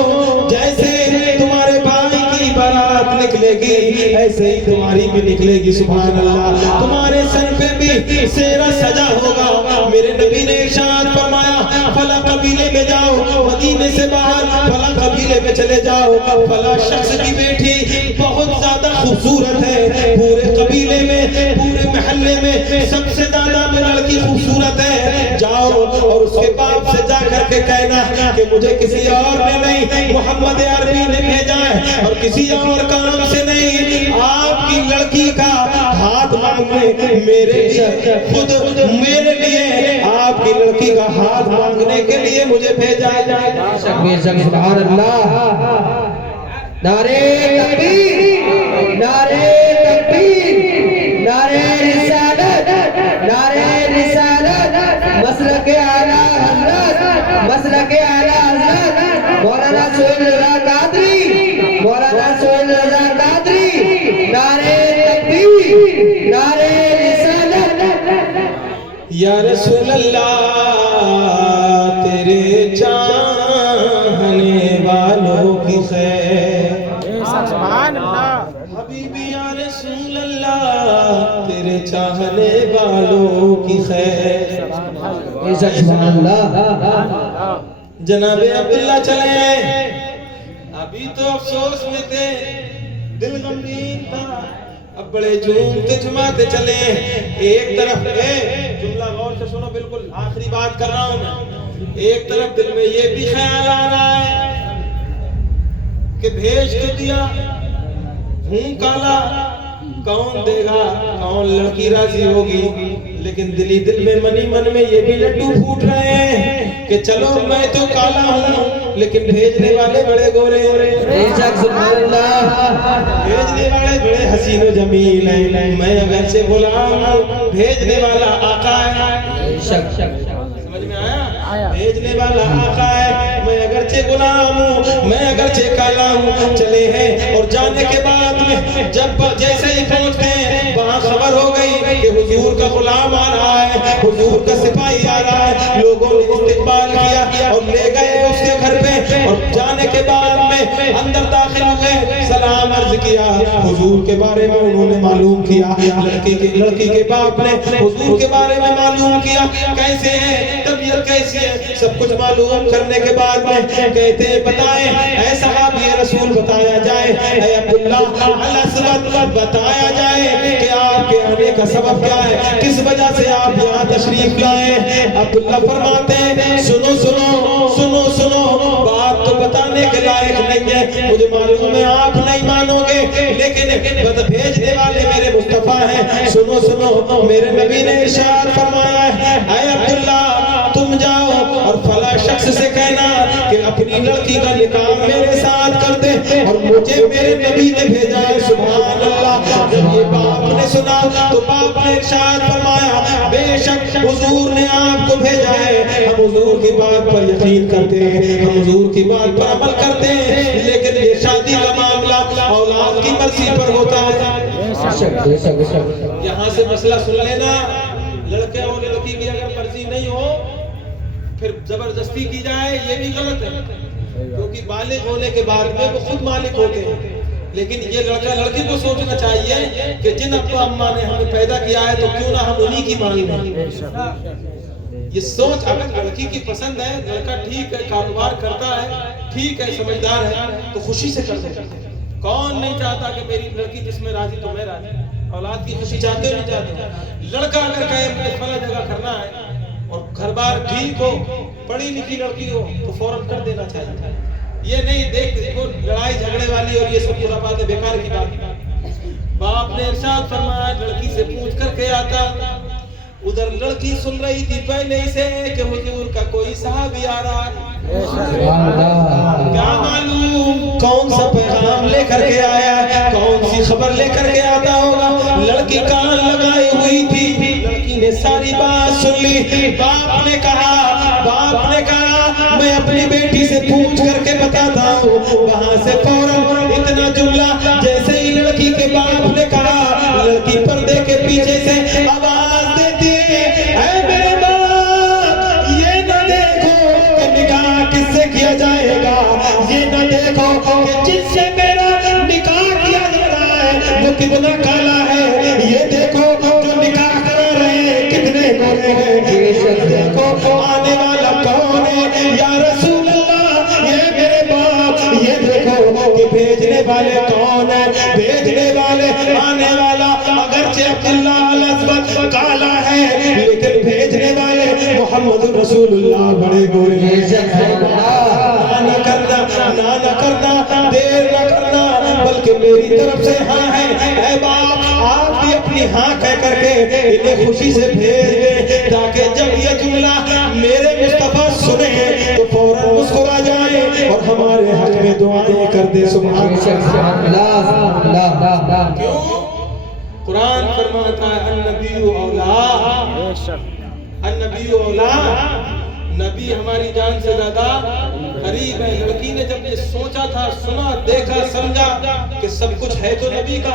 جیسے تمہارے بھائی کی بارات نکلے گی ایسے ہی تمہاری بھی نکلے گی. سبحان اللہ, تمہارے سر پہ بھی سیرا سجا ہوگا. میرے نبی نے ارشاد فرمایا فلاں قبیلے میں جاؤ, مدینے سے باہر فلاں قبیلے میں چلے جاؤ, فلاں شخص کی بیٹی بہت زیادہ خوبصورت ہے, پورے قبیلے میں پورے محلے میں سب سے زیادہ لڑکی خوبصورت ہے, جاؤ اور اس کے باپ سے جا کر کے کہنا کہ مجھے کسی اور نے نہیں محمد عربی نے بھیجا ہے, اور کسی اور کام سے نہیں, آپ کی لڑکی کا ہاتھ مانگنے میرے لیے, خود میرے لیے آپ کی لڑکی کا ہاتھ مانگنے کے لیے مجھے بھیجا جائے. سبحان اللہ, نعرے تکبیر, نعرے تکبیر, نعرے رسالت, نعرے رسالت, مسلک اعلیٰ حضرت, مسلک اعلیٰ حضرت مولانا سہیل رضا قادری, مولانا سہیل رضا قادری. نعرے تکبیر, نعرے رسالت. یا رسول اللہ تیرے چاہنے والوں کی خیر, سبحان اللہ, حبیبی یا رسول اللہ تیرے چاہنے والوں کی خیر. سبحان اللہ. جناب عبداللہ چلے, ابھی تو افسوس میں تھے, دل غمگین تھا, اب بڑے جھومتے جھماتے چلے. ایک طرف جملہ غور سے سنو, بالکل آخری بات کر رہا ہوں میں, ایک طرف دل میں یہ بھی خیال آ رہا ہے کہ بھیج تو دیا ہوں کالا, کون دے گا, کون لڑکی راضی ہوگی, لیکن دلی دل میں منی من میں یہ بھی لڈو پھوٹ رہے ہیں کہ چلو میں تو کالا ہوں لیکن بھیجنے والے بڑے گورے, سبحان اللہ, بھیجنے والے بڑے حسین و جمیل ہیں. میں اگرچہ غلام ہوں, بھیجنے والا آقا ہے. سمجھ میں آیا؟ بھیجنے والا آقا ہے, میں اگرچہ غلام ہوں, میں اگرچہ کالا ہوں. چلے ہیں اور جانے کے بعد میں جب جیسے ہی پہنچتے ہیں وہاں خبر ہو گئی کہ حضور کا غلام آ رہا ہے, حضور کا سپاہی آ رہا ہے. لوگوں نے استقبال کیا اور لے گئے اس کے گھر پہ, اور جانے کے بعد میں اندر داخل ہوئے, سلام عرض کیا، حضور کے بارے میں انہوں نے معلوم کیا، لڑکی کے باپ نے حضور کے بارے میں معلوم کیا، کیسے ہیں، طبیعت کیسی ہے، سب کچھ معلوم کرنے کے بعد میں کہتے ہیں بتائیں اے صحابی رسول بتایا جائے، اے عبداللہ الاسود بتایا جائے کہ آپ کے آنے کا سبب کیا ہے، کس وجہ سے آپ یہاں تشریف لائے۔ عبداللہ فرماتے ہیں سنو سنو سنو سنو، بات تو بتانے کے لائق نہیں ہے، مجھے معلوم ہے آپ نہیں مانو گے، لیکن بھیجنے والے میرے مصطفیٰ ہیں، سنو سنو، میرے نبی نے ارشاد فرمایا ہے اے عبداللہ تم جاؤ اور فلاں شخص سے کہنا کہ اپنی لڑکی کا نکاح میرے ساتھ کر دے، اور مجھے میرے نبی نے بھیجا ہے، سبحان اللہ۔ جب یہ باپ نے سنا تو باپ نے ارشاد فرمایا بے شک حضور نے آپ کو بھیجا ہے، ہم حضور کی بات پر یقین کرتے ہیں، ہم حضور کی بات پر عمل کرتے ہیں، لیکن یہ شادی کا معاملہ اولاد کی مرضی پر ہوتا ہے۔ یہاں سے مسئلہ سن لینا، لڑکے اور لڑکی کی اگر مرضی نہیں ہو پھر زبردستی کی جائے یہ بھی غلط ہے، کیونکہ بالغ ہونے کے بعد میں وہ خود مالک ہوتے ہیں، لیکن یہ لڑکا لڑکی کو سوچنا چاہیے کہ جن ابا اماں نے ہمیں پیدا کیا ہے تو کیوں نہ ہم انہی کی مانیں۔ یہ سوچ اگر لڑکی کی پسند ہے، لڑکا ٹھیک ہے کاروبار کرتا ہے، ٹھیک ہے سمجھدار ہے، تو خوشی سے کر دیں۔ کون نہیں چاہتا کہ میری لڑکی جس میں راضی تو میں راضی، اولاد کی خوشی چاہتے نہیں چاہتے۔ لڑکا اگر کہے مجھے فلاں جگہ کرنا ہے اور گھر بار ٹھیک ہو، پڑھی لکھی لڑکی ہو تو فوراً کر دینا چاہیے، یہ نہیں دیکھ لڑائی جھگڑے والی اور یہ سب پورا بات بیکار کی بات۔ باپ نے ارشاد فرمایا لڑکی سے پوچھ کر کے آتا، ادھر لڑکی سن رہی تھی پہلے سے کہ حضور کا کوئی صحابی آ رہا ہے، کیا معلوم کون سا پیغام لے کر کے آیا ہے، کون سی خبر لے کر کے آتا ہوگا۔ لڑکی کان لگائی ہوئی تھی، لڑکی نے ساری بات سن لی۔ باپ نے کہا میں اپنی بیٹی سے پوچھ کر کے بتاتا ہوں، وہاں سے فوراً اتنا جملہ جیسے ہی لڑکی کے باپ نے کہا، لڑکی پردے کے پیچھے سے آواز دیتی ہے اے میرے باپ، یہ نہ دیکھو کہ نکاح کس سے کیا جائے گا، یہ نہ دیکھو کہ جس سے میرا نکاح کیا جا رہا ہے وہ کتنا کالا ہے، یہ دیکھو جو نکاح کرا رہے ہیں کتنے گورے ہیں، دیکھو آنے والا کون ہے یا رسول اللہ، یہ میرے باپ، یہ دیکھو کہ بھیجنے والے کون ہیں، بھیجنے والے آنے والا اگرچہ عبداللہ الاسود کالا ہے لیکن بھیجنے والے محمد رسول اللہ بڑے گورے ہیں۔ نہ کرنا دیر نہ کرنا، بلکہ میری طرف سے ہاں ہے، اے باپ آپ بھی اپنی ہاں کہہ کر کے انہیں خوشی سے بھیج دیں، تاکہ جب یہ جملہ میرے مصطفیٰ سنیں تو فوراً مسکرا جائیں اور ہمارے حق میں دعائیں کر دیں۔ سبحان اللہ۔ کیوں؟ قرآن فرماتا ہے النبی اولا، النبی اولا، نبی ہماری جان سے زیادہ قریب ہے۔ لڑکی نے جب یہ سوچا تھا، سنا، دیکھا، سمجھا کہ سب کچھ ہے تو نبی کا،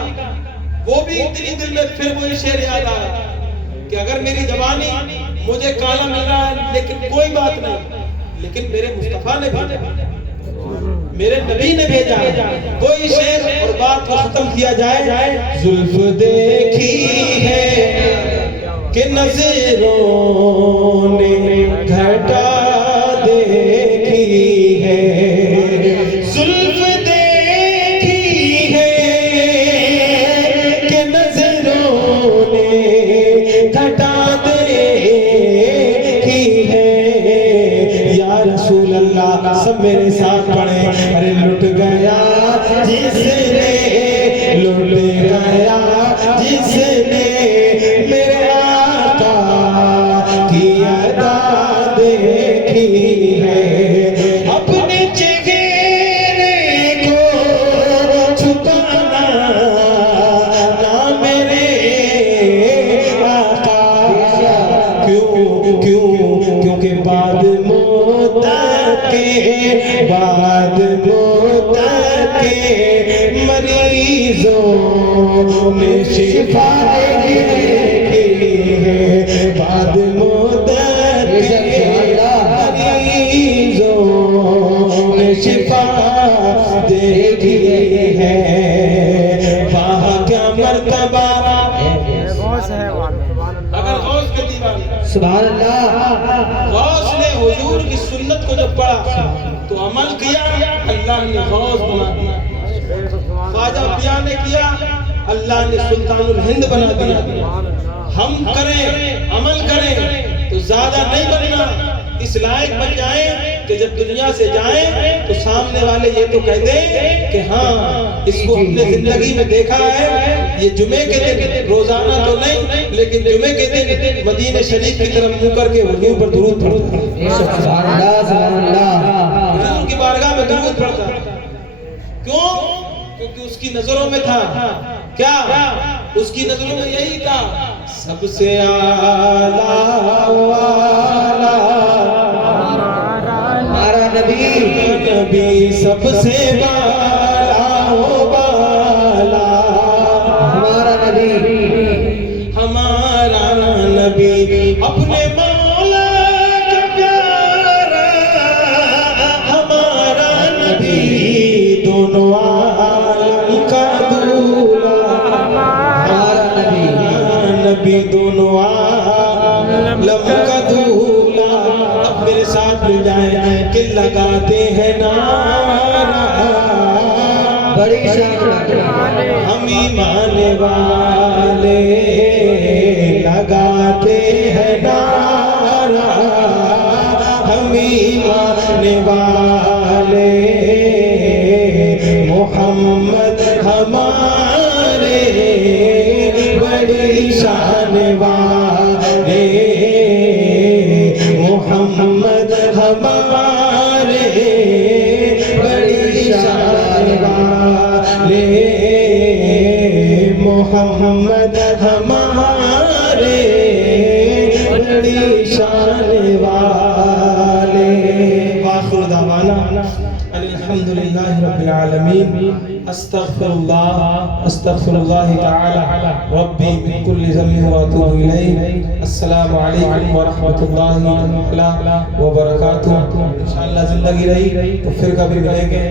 وہ بھی اتنی دل میں پھر وہی شعر یاد آیا کہ اگر میری جوانی مجھے کالا مل رہا ہے لیکن کوئی بات نہیں، لیکن میرے مصطفیٰ نے بھیجا، میرے نبی نے بھیجا، کوئی شعر اور بات کو ختم کیا جائے۔ زلف دیکھی ہے کہ نظروں نے گھٹا دیکھی ہے، زلف دیکھی ہے کہ نظروں نے گھٹا دیکھی ہے، یا رسول اللہ سب میرے ساتھ پڑھیں، ارے لٹ گیا جس نے، لٹ گیا جس نے میرے آقا کی ادا دیکھی ہے، اپنے چہرے کو چھپانا نہ میرے آقا، کیونکہ بعد مدت کے مریضوں نے شفا دیکھی ہے، بعد مدت کے مریضوں نے شفا دیکھی ہے۔ سبحان اللہ غوث نے حضور کی سنت کو جب پڑھا تو عمل کیا، اللہ نے غوث بنا دیا۔ خواجہ پیا نے کیا، اللہ نے سلطان الہند بنا دیا۔ ہم کریں، عمل کریں تو زیادہ نہیں بننا، اس لائق بن جائیں کہ جب دنیا سے جائیں تو سامنے والے یہ تو کہہ دیں کہ ہاں اس کو ہم نے زندگی میں دیکھا ہے، یہ جمعے کے دن، روزانہ تو نہیں لیکن جمعے کے دن مدینہ شریف کی طرف منہ کر کے حضور پر درود پڑھتا ہے، سبحان اللہ سبحان اللہ حضور کی بارگاہ میں درود پڑھتا ہے۔ کیوں؟ کیونکہ اس کی نظروں میں تھا کیا؟ اس کی نظروں میں یہی تھا، سب سے اعلیٰ والا ہمارا نبی، سب سے بالا و بالا ہمارا نبی، ہمارا نبی، اپنے مولا کا پیارا ہمارا نبی، دونوں عالم کا دولہ ہمارا نبی، دونوں عالم کا دولہ۔ اب میرے ساتھ مل جائیں کہ لگاتے ہیں نعرہ بڑی شان ہم ایمان والے، لگاتے ہیں نعرہ ہم ایمان والے، محمد ہمارے بڑی شان والے، محمد ہمارے بڑی شان والے، محمد ہمارے بڑی شان والے۔ وآخر دعوانا ان الحمدللہ رب العالمین، استغفر اللہ تعالی ربی من کل ذنب واتوب الیہ۔ السلام علیکم ورحمۃ اللہ وبرکاتہ۔ انشاءاللہ زندگی رہی تو پھر کبھی ملیں گے۔